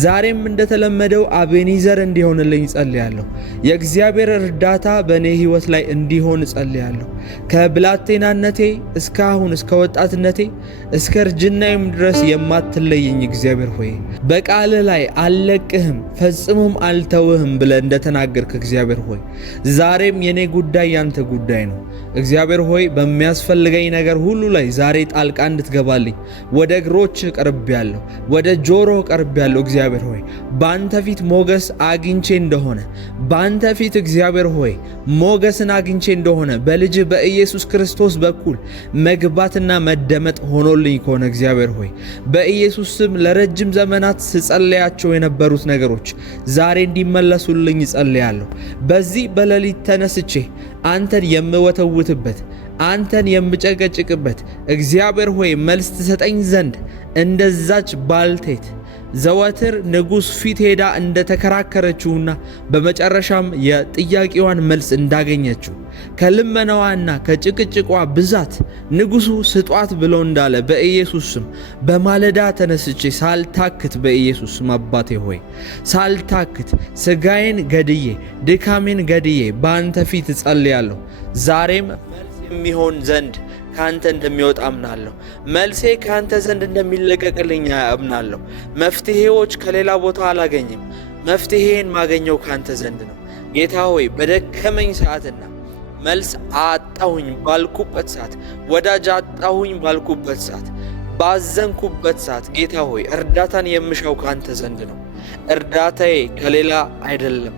ዛሬም እንደተለመደው አቤኒዘር እንዲሆንልኝ ጸልያለሁ። የእግዚአብሔር እርዳታ በእኔ ሕይወት ላይ እንዲሆን ጸልያለሁ። ከብላቴናነቴ እስካሁን እስከ ወጣትነቴ እስከ እርጅናዬም ድረስ የማትለየኝ እግዚአብሔር ሆይ በቃልህ ላይ አልለቅህም ፈጽሞም አልተውህም ብለህ እንደተናገርክ እግዚአብሔር ሆይ ዛሬም የኔ ጉዳይ ያንተ ጉዳይ ነው። እግዚአብሔር ሆይ በሚያስፈልገኝ ነገር ሁሉ ላይ ዛሬ ጣልቃ እንድትገባልኝ ወደ እግሮች ቀርቤያለሁ፣ ወደ ጆሮ ቀርቤያለሁ። እግዚአብሔር ሆይ በአንተ ፊት ሞገስ አግኝቼ እንደሆነ በአንተ ፊት እግዚአብሔር ሆይ ሞገስን አግኝቼ እንደሆነ በልጅ በኢየሱስ ክርስቶስ በኩል መግባትና መደመጥ ሆኖልኝ ከሆነ እግዚአብሔር ሆይ በኢየሱስ ስም ለረጅም ዘመናት ስጸለያቸው የነበሩት ነገሮች ዛሬ እንዲመለሱልኝ ጸልያለሁ። በዚህ በሌሊት ተነስቼ አንተን የምወተውትበት አንተን የምጨቀጭቅበት እግዚአብሔር ሆይ መልስ ትሰጠኝ ዘንድ እንደዛች ባልቴት ዘወትር ንጉሥ ፊት ሄዳ እንደተከራከረችውና በመጨረሻም የጥያቄዋን መልስ እንዳገኘችው ከልመናዋና ከጭቅጭቋ ብዛት ንጉሡ ስጧት ብሎ እንዳለ በኢየሱስ ስም በማለዳ ተነስቼ ሳልታክት በኢየሱስ ስም አባቴ ሆይ ሳልታክት ሥጋዬን ገድዬ ድካሜን ገድዬ በአንተ ፊት እጸልያለሁ። ዛሬም መልስ የሚሆን ዘንድ ካንተ እንደሚወጣ አምናለሁ። መልሴ ካንተ ዘንድ እንደሚለቀቅልኝ አምናለሁ። መፍትሄዎች ከሌላ ቦታ አላገኝም። መፍትሄን ማገኘው ካንተ ዘንድ ነው። ጌታ ሆይ በደከመኝ ሰዓትና መልስ አጣሁኝ ባልኩበት ሰዓት፣ ወዳጅ አጣሁኝ ባልኩበት ሰዓት፣ ባዘንኩበት ሰዓት ጌታ ሆይ እርዳታን የምሻው ካንተ ዘንድ ነው። እርዳታዬ ከሌላ አይደለም።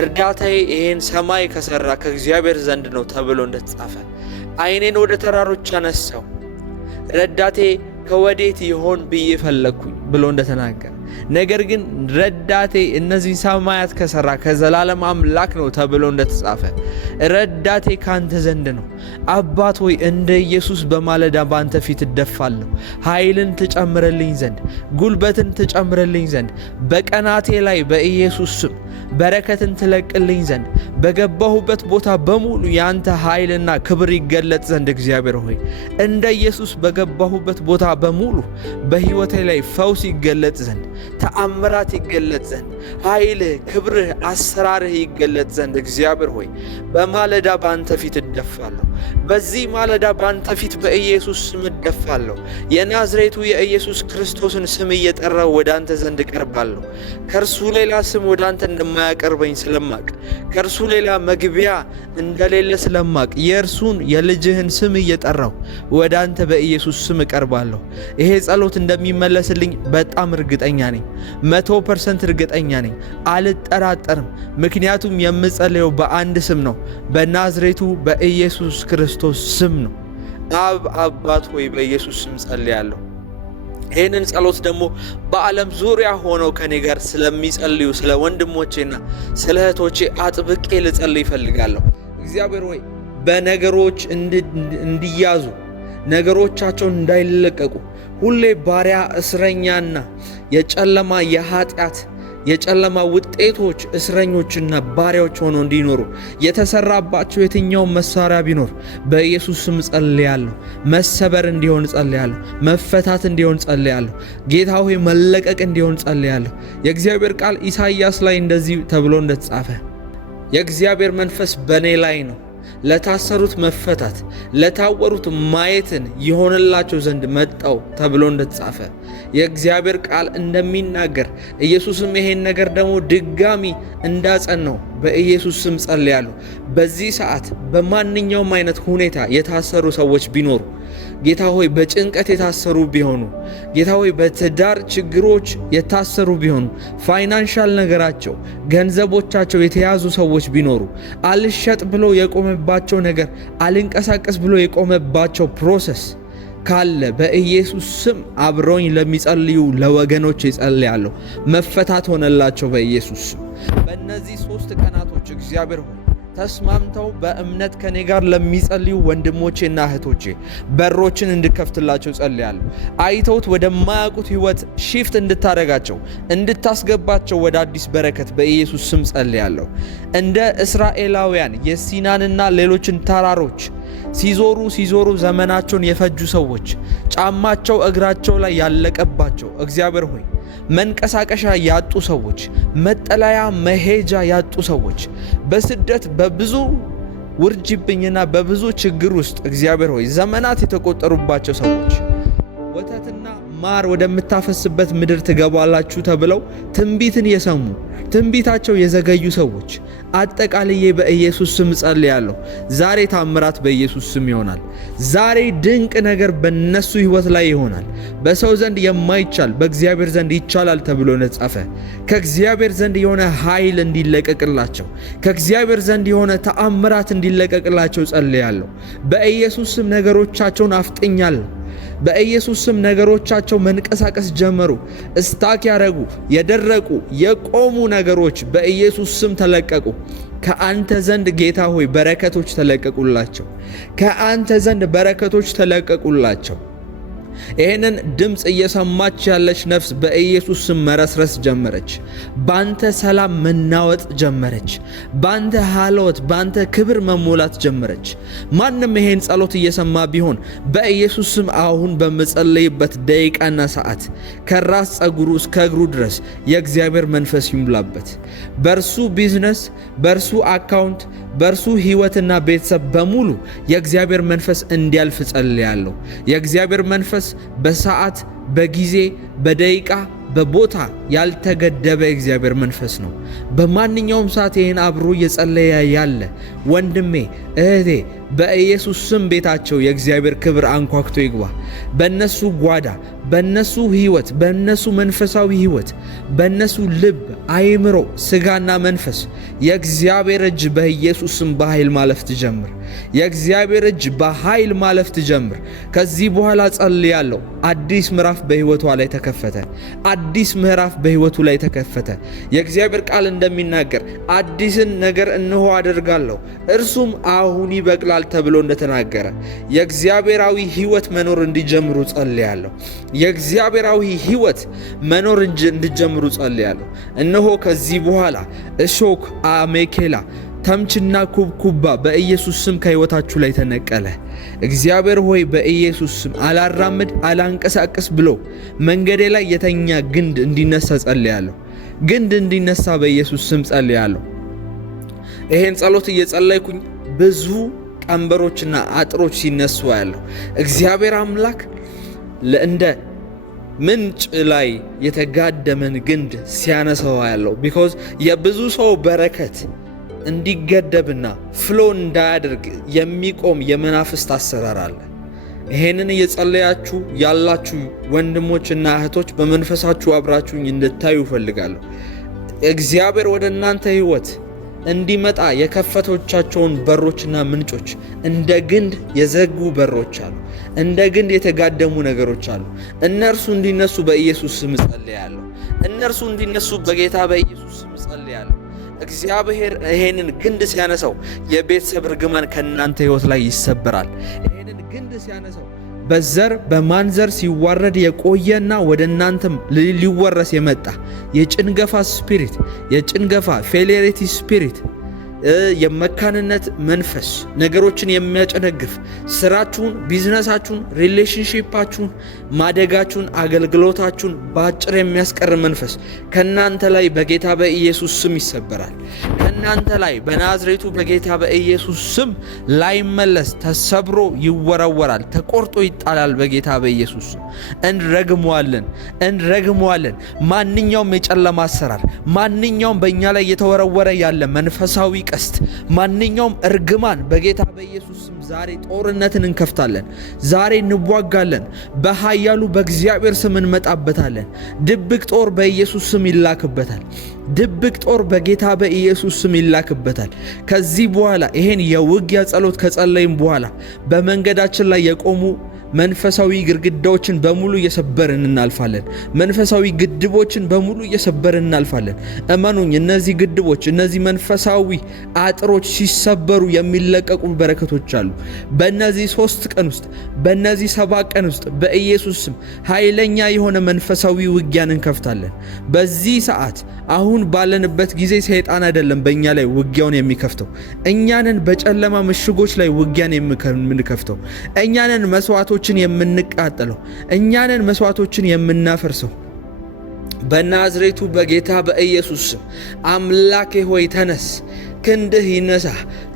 እርዳታዬ ይሄን ሰማይ ከሰራ ከእግዚአብሔር ዘንድ ነው ተብሎ እንደተጻፈ ዓይኔን ወደ ተራሮች አነሳው፣ ረዳቴ ከወዴት ይሆን ብዬ ፈለግኩኝ ብሎ እንደተናገረ፣ ነገር ግን ረዳቴ እነዚህ ሰማያት ከሰራ ከዘላለም አምላክ ነው ተብሎ እንደተጻፈ ረዳቴ ካንተ ዘንድ ነው። አባት ሆይ እንደ ኢየሱስ በማለዳ ባንተ ፊት እደፋለሁ። ኃይልን ትጨምርልኝ ዘንድ፣ ጉልበትን ትጨምርልኝ ዘንድ፣ በቀናቴ ላይ በኢየሱስ ስም በረከትን ትለቅልኝ ዘንድ፣ በገባሁበት ቦታ በሙሉ ያንተ ኃይልና ክብር ይገለጥ ዘንድ እግዚአብሔር ሆይ እንደ ኢየሱስ በገባሁበት ቦታ በሙሉ በሕይወቴ ላይ ፈውስ ይገለጥ ዘንድ፣ ተአምራት ይገለጥ ዘንድ፣ ኃይልህ፣ ክብርህ፣ አሰራርህ ይገለጥ ዘንድ እግዚአብሔር ሆይ በማለዳ ባንተ ፊት እደፋለሁ። በዚህ ማለዳ ባንተ ፊት በኢየሱስ ስም እደፋለሁ። የናዝሬቱ የኢየሱስ ክርስቶስን ስም እየጠራው ወደ አንተ ዘንድ እቀርባለሁ። ከእርሱ ሌላ ስም ወደ አንተ እንደማያቀርበኝ ስለማቅ፣ ከእርሱ ሌላ መግቢያ እንደሌለ ስለማቅ የእርሱን የልጅህን ስም እየጠራው ወደ አንተ በኢየሱስ ስም እቀርባለሁ። ይሄ ጸሎት እንደሚመለስልኝ በጣም እርግጠኛ ነኝ። 100% እርግጠኛ ነኝ። አልጠራጠርም። ምክንያቱም የምጸልየው በአንድ ስም ነው፣ በናዝሬቱ በኢየሱስ ክርስቶስ ስም ነው። አባት ሆይ በኢየሱስ ስም ጸልያለሁ። ይህንን ጸሎት ደግሞ በዓለም ዙሪያ ሆነው ከኔ ጋር ስለሚጸልዩ ስለ ወንድሞቼና ስለ እህቶቼ አጥብቄ ልጸልይ ይፈልጋለሁ። እግዚአብሔር ሆይ በነገሮች እንዲያዙ፣ ነገሮቻቸውን እንዳይለቀቁ፣ ሁሌ ባሪያ እስረኛና የጨለማ የኃጢአት የጨለማ ውጤቶች እስረኞችና ባሪያዎች ሆነው እንዲኖሩ የተሰራባቸው የትኛውም መሳሪያ ቢኖር በኢየሱስ ስም ጸልያለሁ። መሰበር እንዲሆን ጸልያለሁ። መፈታት እንዲሆን ጸልያለሁ። ጌታ ሆይ መለቀቅ እንዲሆን ጸልያለሁ። የእግዚአብሔር ቃል ኢሳይያስ ላይ እንደዚህ ተብሎ እንደተጻፈ የእግዚአብሔር መንፈስ በእኔ ላይ ነው፣ ለታሰሩት መፈታት፣ ለታወሩት ማየትን ይሆንላቸው ዘንድ መጣው ተብሎ እንደተጻፈ የእግዚአብሔር ቃል እንደሚናገር ኢየሱስም ይሄን ነገር ደግሞ ድጋሚ እንዳጸናው በኢየሱስ ስም ጸልያለሁ። በዚህ ሰዓት በማንኛውም አይነት ሁኔታ የታሰሩ ሰዎች ቢኖሩ ጌታ ሆይ በጭንቀት የታሰሩ ቢሆኑ፣ ጌታ ሆይ በትዳር ችግሮች የታሰሩ ቢሆኑ፣ ፋይናንሻል ነገራቸው ገንዘቦቻቸው የተያዙ ሰዎች ቢኖሩ፣ አልሸጥ ብሎ የቆመባቸው ነገር፣ አልንቀሳቀስ ብሎ የቆመባቸው ፕሮሰስ ካለ በኢየሱስ ስም አብረውኝ ለሚጸልዩ ለወገኖች ይጸልያለሁ። መፈታት ሆነላቸው በኢየሱስ ስም። በእነዚህ 3 ቀናቶች እግዚአብሔር ሆይ ተስማምተው በእምነት ከኔ ጋር ለሚጸልዩ ወንድሞቼና እህቶቼ በሮችን እንድከፍትላቸው ጸልያለሁ። አይተውት ወደማያውቁት ሕይወት ሺፍት እንድታደርጋቸው፣ እንድታስገባቸው ወደ አዲስ በረከት በኢየሱስ ስም ጸልያለሁ። እንደ እስራኤላውያን የሲናንና ሌሎችን ተራሮች ሲዞሩ ዘመናቸውን የፈጁ ሰዎች፣ ጫማቸው እግራቸው ላይ ያለቀባቸው እግዚአብሔር ሆይ መንቀሳቀሻ ያጡ ሰዎች፣ መጠለያ መሄጃ ያጡ ሰዎች፣ በስደት በብዙ ውርጅብኝና በብዙ ችግር ውስጥ እግዚአብሔር ሆይ ዘመናት የተቆጠሩባቸው ሰዎች፣ ወተትና ማር ወደምታፈስበት ምድር ትገባላችሁ ተብለው ትንቢትን የሰሙ ትንቢታቸው የዘገዩ ሰዎች አጠቃልዬ በኢየሱስ ስም ጸልያለሁ። ዛሬ ታምራት በኢየሱስ ስም ይሆናል። ዛሬ ድንቅ ነገር በነሱ ሕይወት ላይ ይሆናል። በሰው ዘንድ የማይቻል በእግዚአብሔር ዘንድ ይቻላል ተብሎ ተጻፈ። ከእግዚአብሔር ዘንድ የሆነ ኃይል እንዲለቀቅላቸው፣ ከእግዚአብሔር ዘንድ የሆነ ተአምራት እንዲለቀቅላቸው ጸልያለሁ። በኢየሱስ ስም ነገሮቻቸውን አፍጥኛለሁ። በኢየሱስ ስም ነገሮቻቸው መንቀሳቀስ ጀመሩ። እስታክ ያረጉ የደረቁ የቆሙ ነገሮች በኢየሱስ ስም ተለቀቁ። ከአንተ ዘንድ ጌታ ሆይ በረከቶች ተለቀቁላቸው። ከአንተ ዘንድ በረከቶች ተለቀቁላቸው። ይህንን ድምፅ እየሰማች ያለች ነፍስ በኢየሱስ ስም መረስረስ ጀመረች። ባንተ ሰላም መናወጥ ጀመረች። ባንተ ሃልወት፣ ባንተ ክብር መሞላት ጀመረች። ማንም ይሄን ጸሎት እየሰማ ቢሆን በኢየሱስ ስም አሁን በመጸለይበት ደቂቃና ሰዓት ከራስ ጸጉሩ እስከ እግሩ ድረስ የእግዚአብሔር መንፈስ ይሙላበት። በርሱ ቢዝነስ፣ በርሱ አካውንት፣ በርሱ ሕይወትና ቤተሰብ በሙሉ የእግዚአብሔር መንፈስ እንዲያልፍ ጸልያለሁ። የእግዚአብሔር መንፈስ በሰዓት፣ በጊዜ፣ በደቂቃ፣ በቦታ ያልተገደበ እግዚአብሔር መንፈስ ነው። በማንኛውም ሰዓት ይህን አብሮ እየጸለየ ያለ ወንድሜ እህቴ በኢየሱስ ስም ቤታቸው የእግዚአብሔር ክብር አንኳክቶ ይግባ። በነሱ ጓዳ፣ በነሱ ሕይወት፣ በነሱ መንፈሳዊ ሕይወት፣ በነሱ ልብ፣ አይምሮ፣ ስጋና መንፈስ የእግዚአብሔር እጅ በኢየሱስ ስም በኃይል ማለፍ ትጀምር። የእግዚአብሔር እጅ በኃይል ማለፍ ትጀምር። ከዚህ በኋላ ጸልያለሁ። አዲስ ምዕራፍ በሕይወቷ ላይ ተከፈተ። አዲስ ምዕራፍ በሕይወቱ ላይ ተከፈተ። የእግዚአብሔር ቃል እንደሚናገር አዲስን ነገር እነሆ አደርጋለሁ እርሱም አሁን ይበቅላል ተብሎ እንደተናገረ የእግዚአብሔራዊ ሕይወት መኖር እንዲጀምሩ ጸልያለሁ። የእግዚአብሔራዊ ሕይወት መኖር እንዲጀምሩ ጸልያለሁ። እነሆ ከዚህ በኋላ እሾክ፣ አሜኬላ፣ ተምችና ኩብኩባ በኢየሱስ ስም ከሕይወታችሁ ላይ ተነቀለ። እግዚአብሔር ሆይ በኢየሱስ ስም አላራምድ አላንቀሳቀስ ብሎ መንገዴ ላይ የተኛ ግንድ እንዲነሳ ጸልያለሁ። ግንድ እንዲነሳ በኢየሱስ ስም ጸልያለሁ። ይሄን ጸሎት እየጸለይኩኝ ብዙ ቀንበሮችና አጥሮች ሲነሱ ያለው እግዚአብሔር አምላክ እንደ ምንጭ ላይ የተጋደመን ግንድ ሲያነሳው ያለው ቢኮዝ የብዙ ሰው በረከት እንዲገደብና ፍሎ እንዳያደርግ የሚቆም የመናፍስት አሰራር አለ። ይሄንን እየጸለያችሁ ያላችሁ ወንድሞችና እህቶች በመንፈሳችሁ አብራችሁኝ እንድታዩ እፈልጋለሁ። እግዚአብሔር ወደ እናንተ ሕይወት እንዲመጣ የከፈቶቻቸውን በሮችና ምንጮች እንደ ግንድ የዘጉ በሮች አሉ። እንደ ግንድ የተጋደሙ ነገሮች አሉ። እነርሱ እንዲነሱ በኢየሱስ ስም ጸልያለሁ። እነርሱ እንዲነሱ በጌታ በኢየሱስ ስም ጸልያለሁ። እግዚአብሔር ይሄንን ግንድ ሲያነሳው የቤተሰብ ርግማን ከእናንተ ሕይወት ላይ ይሰበራል። ይሄንን ግንድ ሲያነሳው በዘር በማንዘር ሲዋረድ የቆየና ወደ እናንተም ሊወረስ የመጣ የጭንገፋ ስፒሪት፣ የጭንገፋ ፌሌሪቲ ስፒሪት፣ የመካንነት መንፈስ ነገሮችን የሚያጨነግፍ ስራችሁን፣ ቢዝነሳችሁን፣ ሪሌሽንሺፓችሁን፣ ማደጋችሁን፣ አገልግሎታችሁን በአጭር የሚያስቀር መንፈስ ከእናንተ ላይ በጌታ በኢየሱስ ስም ይሰበራል። ከእናንተ ላይ በናዝሬቱ በጌታ በኢየሱስ ስም ላይመለስ ተሰብሮ ይወረወራል፣ ተቆርጦ ይጣላል። በጌታ በኢየሱስ ስም እንረግመዋለን። ማንኛውም የጨለማ አሰራር፣ ማንኛውም በእኛ ላይ የተወረወረ ያለ መንፈሳዊ ቀስት፣ ማንኛውም እርግማን በጌታ በኢየሱስ ስም ዛሬ ጦርነትን እንከፍታለን። ዛሬ እንዋጋለን። በኃያሉ በእግዚአብሔር ስም እንመጣበታለን። ድብቅ ጦር በኢየሱስ ስም ይላክበታል። ድብቅ ጦር በጌታ በኢየሱስ ስም ይላክበታል። ከዚህ በኋላ ይሄን የውጊያ ጸሎት ከጸለይም በኋላ በመንገዳችን ላይ የቆሙ መንፈሳዊ ግድግዳዎችን በሙሉ እየሰበርን እናልፋለን። መንፈሳዊ ግድቦችን በሙሉ እየሰበርን እናልፋለን። እመኑኝ፣ እነዚህ ግድቦች፣ እነዚህ መንፈሳዊ አጥሮች ሲሰበሩ የሚለቀቁ በረከቶች አሉ። በእነዚህ 3 ቀን ውስጥ፣ በእነዚህ 7 ቀን ውስጥ በኢየሱስ ስም ኃይለኛ የሆነ መንፈሳዊ ውጊያን እንከፍታለን። በዚህ ሰዓት አሁን ባለንበት ጊዜ ሰይጣን አይደለም በእኛ ላይ ውጊያውን የሚከፍተው፣ እኛንን በጨለማ ምሽጎች ላይ ውጊያን የምንከፍተው፣ እኛንን መስዋዕቶችን የምንቃጠለው፣ እኛንን መስዋዕቶችን የምናፈርሰው። በናዝሬቱ በጌታ በኢየሱስ ስም አምላኬ ሆይ ተነስ፣ ክንድህ ይነሳ፣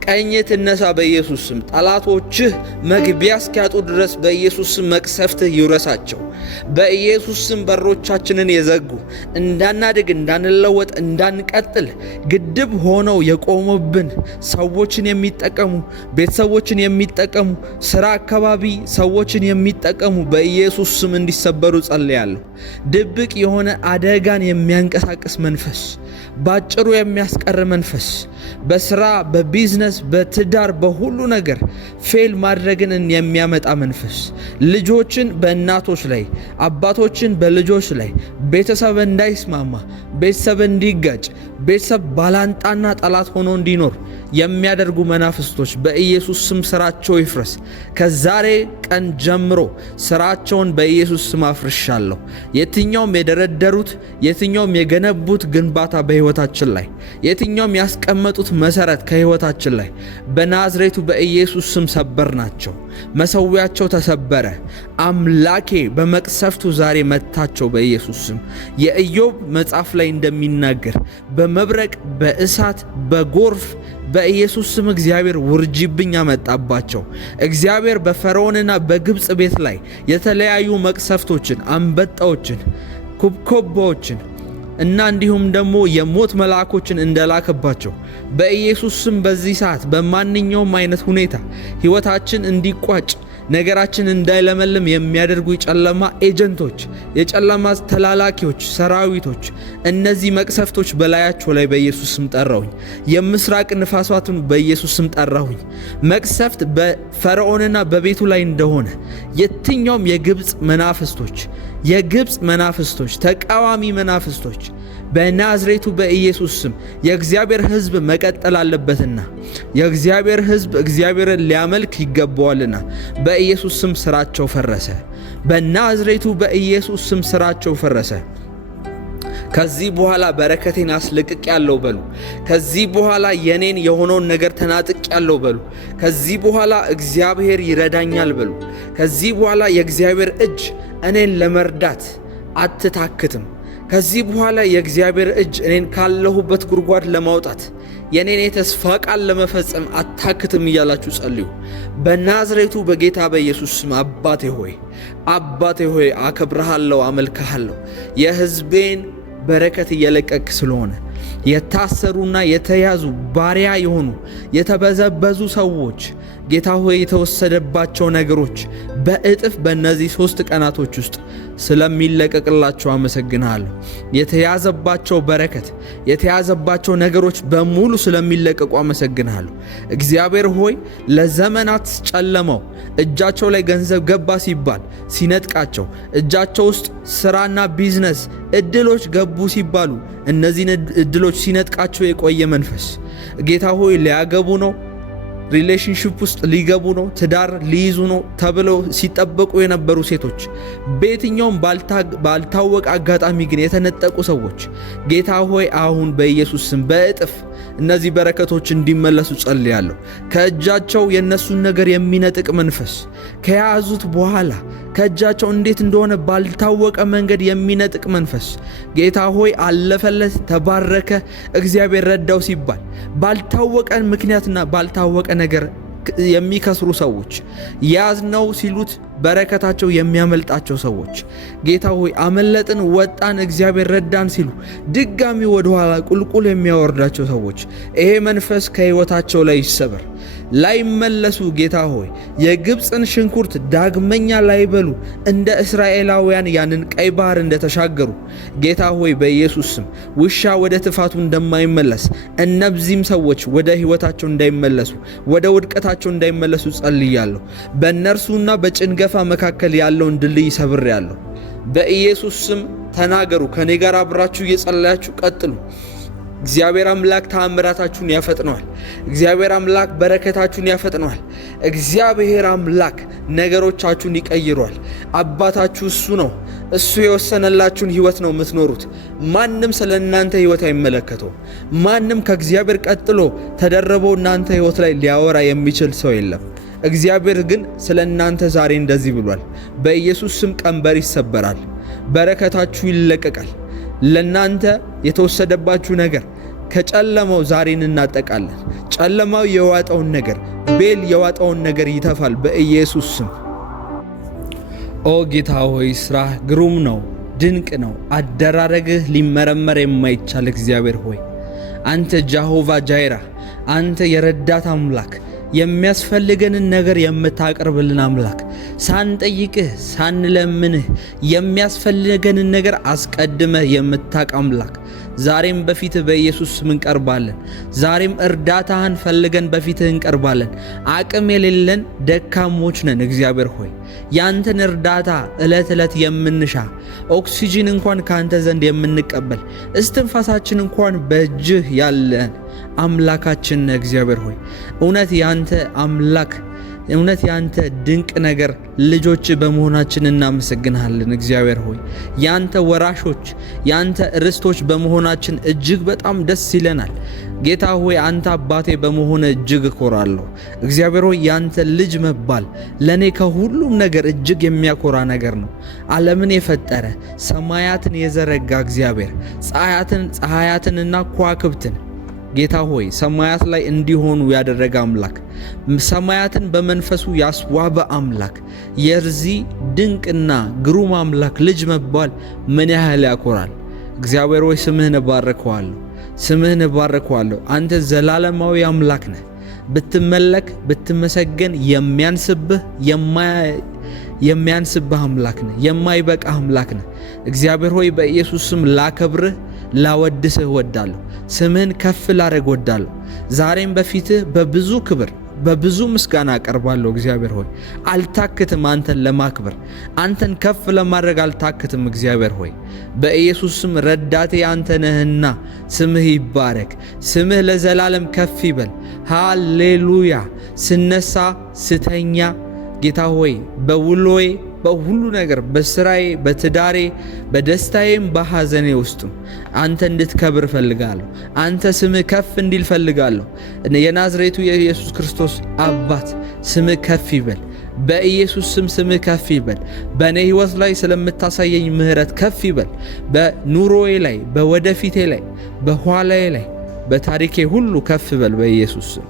ቀኝህ ትነሳ። በኢየሱስ ስም ጠላቶችህ መግቢያ እስኪያጡ ድረስ በኢየሱስ ስም መቅሰፍትህ ይውረሳቸው። በኢየሱስ ስም በሮቻችንን የዘጉ እንዳናድግ፣ እንዳንለወጥ፣ እንዳንቀጥል ግድብ ሆነው የቆሙብን ሰዎችን የሚጠቀሙ ቤተሰቦችን የሚጠቀሙ ስራ አካባቢ ሰዎችን የሚጠቀሙ በኢየሱስ ስም እንዲሰበሩ ጸልያለሁ። ድብቅ የሆነ አደጋን የሚያንቀሳቅስ መንፈስ፣ ባጭሩ የሚያስቀር መንፈስ፣ በስራ በቢዝነስ በትዳር በሁሉ ነገር ፌል ማድረግን የሚያመጣ መንፈስ፣ ልጆችን በእናቶች ላይ አባቶችን በልጆች ላይ ቤተሰብ እንዳይስማማ ቤተሰብ እንዲጋጭ ቤተሰብ ባላንጣና ጠላት ሆኖ እንዲኖር የሚያደርጉ መናፍስቶች በኢየሱስ ስም ስራቸው ይፍረስ። ከዛሬ ቀን ጀምሮ ስራቸውን በኢየሱስ ስም አፍርሻለሁ። የትኛውም የደረደሩት የትኛውም የገነቡት ግንባታ በሕይወታችን ላይ የትኛውም ያስቀመጡት መሰረት ከሕይወታችን ላይ በናዝሬቱ በኢየሱስ ስም ሰበር ናቸው። መሰዊያቸው ተሰበረ። አምላኬ በመቅሰፍቱ ዛሬ መታቸው በኢየሱስ ስም። የኢዮብ መጽሐፍ ላይ እንደሚናገር በመብረቅ በእሳት በጎርፍ በኢየሱስ ስም እግዚአብሔር ውርጅብኝ አመጣባቸው። እግዚአብሔር በፈርዖንና በግብፅ ቤት ላይ የተለያዩ መቅሰፍቶችን፣ አንበጣዎችን፣ ኩብኮባዎችን እና እንዲሁም ደግሞ የሞት መልአኮችን እንደላከባቸው በኢየሱስ ስም በዚህ ሰዓት በማንኛውም አይነት ሁኔታ ሕይወታችን እንዲቋጭ ነገራችን እንዳይለመልም የሚያደርጉ የጨለማ ኤጀንቶች፣ የጨለማ ተላላኪዎች፣ ሰራዊቶች እነዚህ መቅሰፍቶች በላያቸው ላይ በኢየሱስ ስም ጠራሁኝ። የምስራቅ ንፋሳቱን በኢየሱስ ስም ጠራሁኝ። መቅሰፍት በፈርዖንና በቤቱ ላይ እንደሆነ የትኛውም የግብፅ መናፍስቶች ተቃዋሚ መናፍስቶች በናዝሬቱ በኢየሱስ ስም የእግዚአብሔር ሕዝብ መቀጠል አለበትና የእግዚአብሔር ሕዝብ እግዚአብሔርን ሊያመልክ ይገባዋልና በኢየሱስ ስም ስራቸው ፈረሰ። በናዝሬቱ በኢየሱስ ስም ስራቸው ፈረሰ። ከዚህ በኋላ በረከቴን አስለቅቅ ያለው በሉ። ከዚህ በኋላ የኔን የሆነውን ነገር ተናጥቅ ያለው በሉ። ከዚህ በኋላ እግዚአብሔር ይረዳኛል በሉ። ከዚህ በኋላ የእግዚአብሔር እጅ እኔን ለመርዳት አትታክትም። ከዚህ በኋላ የእግዚአብሔር እጅ እኔን ካለሁበት ጉድጓድ ለማውጣት የኔን የተስፋ ቃል ለመፈጸም አታክትም እያላችሁ ጸልዩ። በናዝሬቱ በጌታ በኢየሱስ ስም አባቴ ሆይ አከብርሃለሁ፣ አመልክሃለሁ። የሕዝቤን በረከት እየለቀቅ ስለሆነ የታሰሩና የተያዙ ባሪያ የሆኑ የተበዘበዙ ሰዎች ጌታ ሆይ የተወሰደባቸው ነገሮች በእጥፍ በእነዚህ 3 ቀናቶች ውስጥ ስለሚለቀቅላቸው አመሰግናለሁ። የተያዘባቸው በረከት የተያዘባቸው ነገሮች በሙሉ ስለሚለቀቁ አመሰግናለሁ። እግዚአብሔር ሆይ ለዘመናት ጨለማው እጃቸው ላይ ገንዘብ ገባ ሲባል ሲነጥቃቸው፣ እጃቸው ውስጥ ስራና ቢዝነስ እድሎች ገቡ ሲባሉ እነዚህን እድሎች ሲነጥቃቸው የቆየ መንፈስ ጌታ ሆይ ሊያገቡ ነው፣ ሪሌሽንሺፕ ውስጥ ሊገቡ ነው፣ ትዳር ሊይዙ ነው ተብለው ሲጠበቁ የነበሩ ሴቶች በየትኛውም ባልታወቀ አጋጣሚ ግን የተነጠቁ ሰዎች ጌታ ሆይ አሁን በኢየሱስ ስም በእጥፍ እነዚህ በረከቶች እንዲመለሱ ጸልያለሁ። ከእጃቸው የነሱን ነገር የሚነጥቅ መንፈስ ከያዙት በኋላ ከእጃቸው እንዴት እንደሆነ ባልታወቀ መንገድ የሚነጥቅ መንፈስ ጌታ ሆይ አለፈለት፣ ተባረከ፣ እግዚአብሔር ረዳው ሲባል ባልታወቀ ምክንያትና ባልታወቀ ነገር የሚከስሩ ሰዎች ያዝነው ሲሉት በረከታቸው የሚያመልጣቸው ሰዎች ጌታ ሆይ አመለጥን፣ ወጣን፣ እግዚአብሔር ረዳን ሲሉ ድጋሚ ወደ ኋላ ቁልቁል የሚያወርዳቸው ሰዎች ይሄ መንፈስ ከሕይወታቸው ላይ ይሰበር። ላይመለሱ ጌታ ሆይ የግብፅን ሽንኩርት ዳግመኛ ላይበሉ እንደ እስራኤላውያን ያንን ቀይ ባህር እንደተሻገሩ ጌታ ሆይ በኢየሱስ ስም ውሻ ወደ ትፋቱ እንደማይመለስ እነዚህም ሰዎች ወደ ሕይወታቸው እንዳይመለሱ ወደ ውድቀታቸው እንዳይመለሱ ጸልያለሁ። በእነርሱና በጭንገፋ መካከል ያለውን ድልድይ ሰብሬያለሁ። በኢየሱስ ስም ተናገሩ። ከኔ ጋር አብራችሁ እየጸለያችሁ ቀጥሉ። እግዚአብሔር አምላክ ተአምራታችሁን ያፈጥነዋል። እግዚአብሔር አምላክ በረከታችሁን ያፈጥነዋል። እግዚአብሔር አምላክ ነገሮቻችሁን ይቀይሯል። አባታችሁ እሱ ነው። እሱ የወሰነላችሁን ሕይወት ነው የምትኖሩት። ማንም ስለ እናንተ ሕይወት አይመለከተው። ማንም ከእግዚአብሔር ቀጥሎ ተደርበው እናንተ ሕይወት ላይ ሊያወራ የሚችል ሰው የለም። እግዚአብሔር ግን ስለ እናንተ ዛሬ እንደዚህ ብሏል። በኢየሱስ ስም ቀንበር ይሰበራል። በረከታችሁ ይለቀቃል። ለናንተ የተወሰደባችሁ ነገር ከጨለማው ዛሬ እናጠቃለን። ጨለማው የዋጠውን ነገር ቤል የዋጠውን ነገር ይተፋል በኢየሱስ ስም። ኦ ጌታ ሆይ ስራህ ግሩም ነው፣ ድንቅ ነው። አደራረግህ ሊመረመር የማይቻል እግዚአብሔር ሆይ አንተ ጃሆቫ ጃይራ፣ አንተ የረዳት አምላክ፣ የሚያስፈልገንን ነገር የምታቀርብልን አምላክ፣ ሳንጠይቅህ ሳንለምንህ የሚያስፈልገንን ነገር አስቀድመህ የምታውቅ አምላክ፣ ዛሬም በፊትህ በኢየሱስ ስም እንቀርባለን። ዛሬም እርዳታህን ፈልገን በፊትህ እንቀርባለን። አቅም የሌለን ደካሞች ነን። እግዚአብሔር ሆይ ያንተን እርዳታ ዕለት ዕለት የምንሻ ኦክሲጂን እንኳን ካንተ ዘንድ የምንቀበል እስትንፋሳችን እንኳን በእጅህ ያለን አምላካችን ነህ። እግዚአብሔር ሆይ እውነት ያንተ አምላክ፣ እውነት ያንተ ድንቅ ነገር ልጆች በመሆናችን እናመሰግንሃለን። እግዚአብሔር ሆይ ያንተ ወራሾች፣ ያንተ ርስቶች በመሆናችን እጅግ በጣም ደስ ይለናል። ጌታ ሆይ አንተ አባቴ በመሆነ እጅግ እኮራለሁ። እግዚአብሔር ሆይ ያንተ ልጅ መባል ለኔ ከሁሉም ነገር እጅግ የሚያኮራ ነገር ነው። ዓለምን የፈጠረ ሰማያትን የዘረጋ እግዚአብሔር ፀሐያትንና ከዋክብትን ጌታ ሆይ ሰማያት ላይ እንዲሆኑ ያደረገ አምላክ፣ ሰማያትን በመንፈሱ ያስዋበ አምላክ፣ የዚህ ድንቅና ግሩም አምላክ ልጅ መባል ምን ያህል ያኮራል። እግዚአብሔር ሆይ ስምህን እባርከዋለሁ፣ ስምህን እባርከዋለሁ። አንተ ዘላለማዊ አምላክ ነህ። ብትመለክ ብትመሰገን የሚያንስብህ አምላክ ነህ፣ የማይበቃ አምላክ ነህ። እግዚአብሔር ሆይ በኢየሱስ ስም ላከብርህ ላወድስህ ወዳለሁ። ስምህን ከፍ ላደርግ ወዳለሁ። ዛሬም በፊትህ በብዙ ክብር በብዙ ምስጋና አቀርባለሁ። እግዚአብሔር ሆይ አልታክትም አንተን ለማክበር፣ አንተን ከፍ ለማድረግ አልታክትም። እግዚአብሔር ሆይ በኢየሱስ ስም ረዳቴ አንተ ነህና ስምህ ይባረክ፣ ስምህ ለዘላለም ከፍ ይበል። ሃሌሉያ። ስነሳ ስተኛ ጌታ ሆይ በውሎዬ በሁሉ ነገር በስራዬ በትዳሬ በደስታዬም በሐዘኔ ውስጥም አንተ እንድትከብር ፈልጋለሁ። አንተ ስምህ ከፍ እንዲል ፈልጋለሁ። የናዝሬቱ የኢየሱስ ክርስቶስ አባት ስምህ ከፍ ይበል። በኢየሱስ ስም ስምህ ከፍ ይበል። በእኔ ሕይወት ላይ ስለምታሳየኝ ምሕረት ከፍ ይበል። በኑሮዬ ላይ በወደፊቴ ላይ በኋላዬ ላይ በታሪኬ ሁሉ ከፍ በል በኢየሱስ ስም።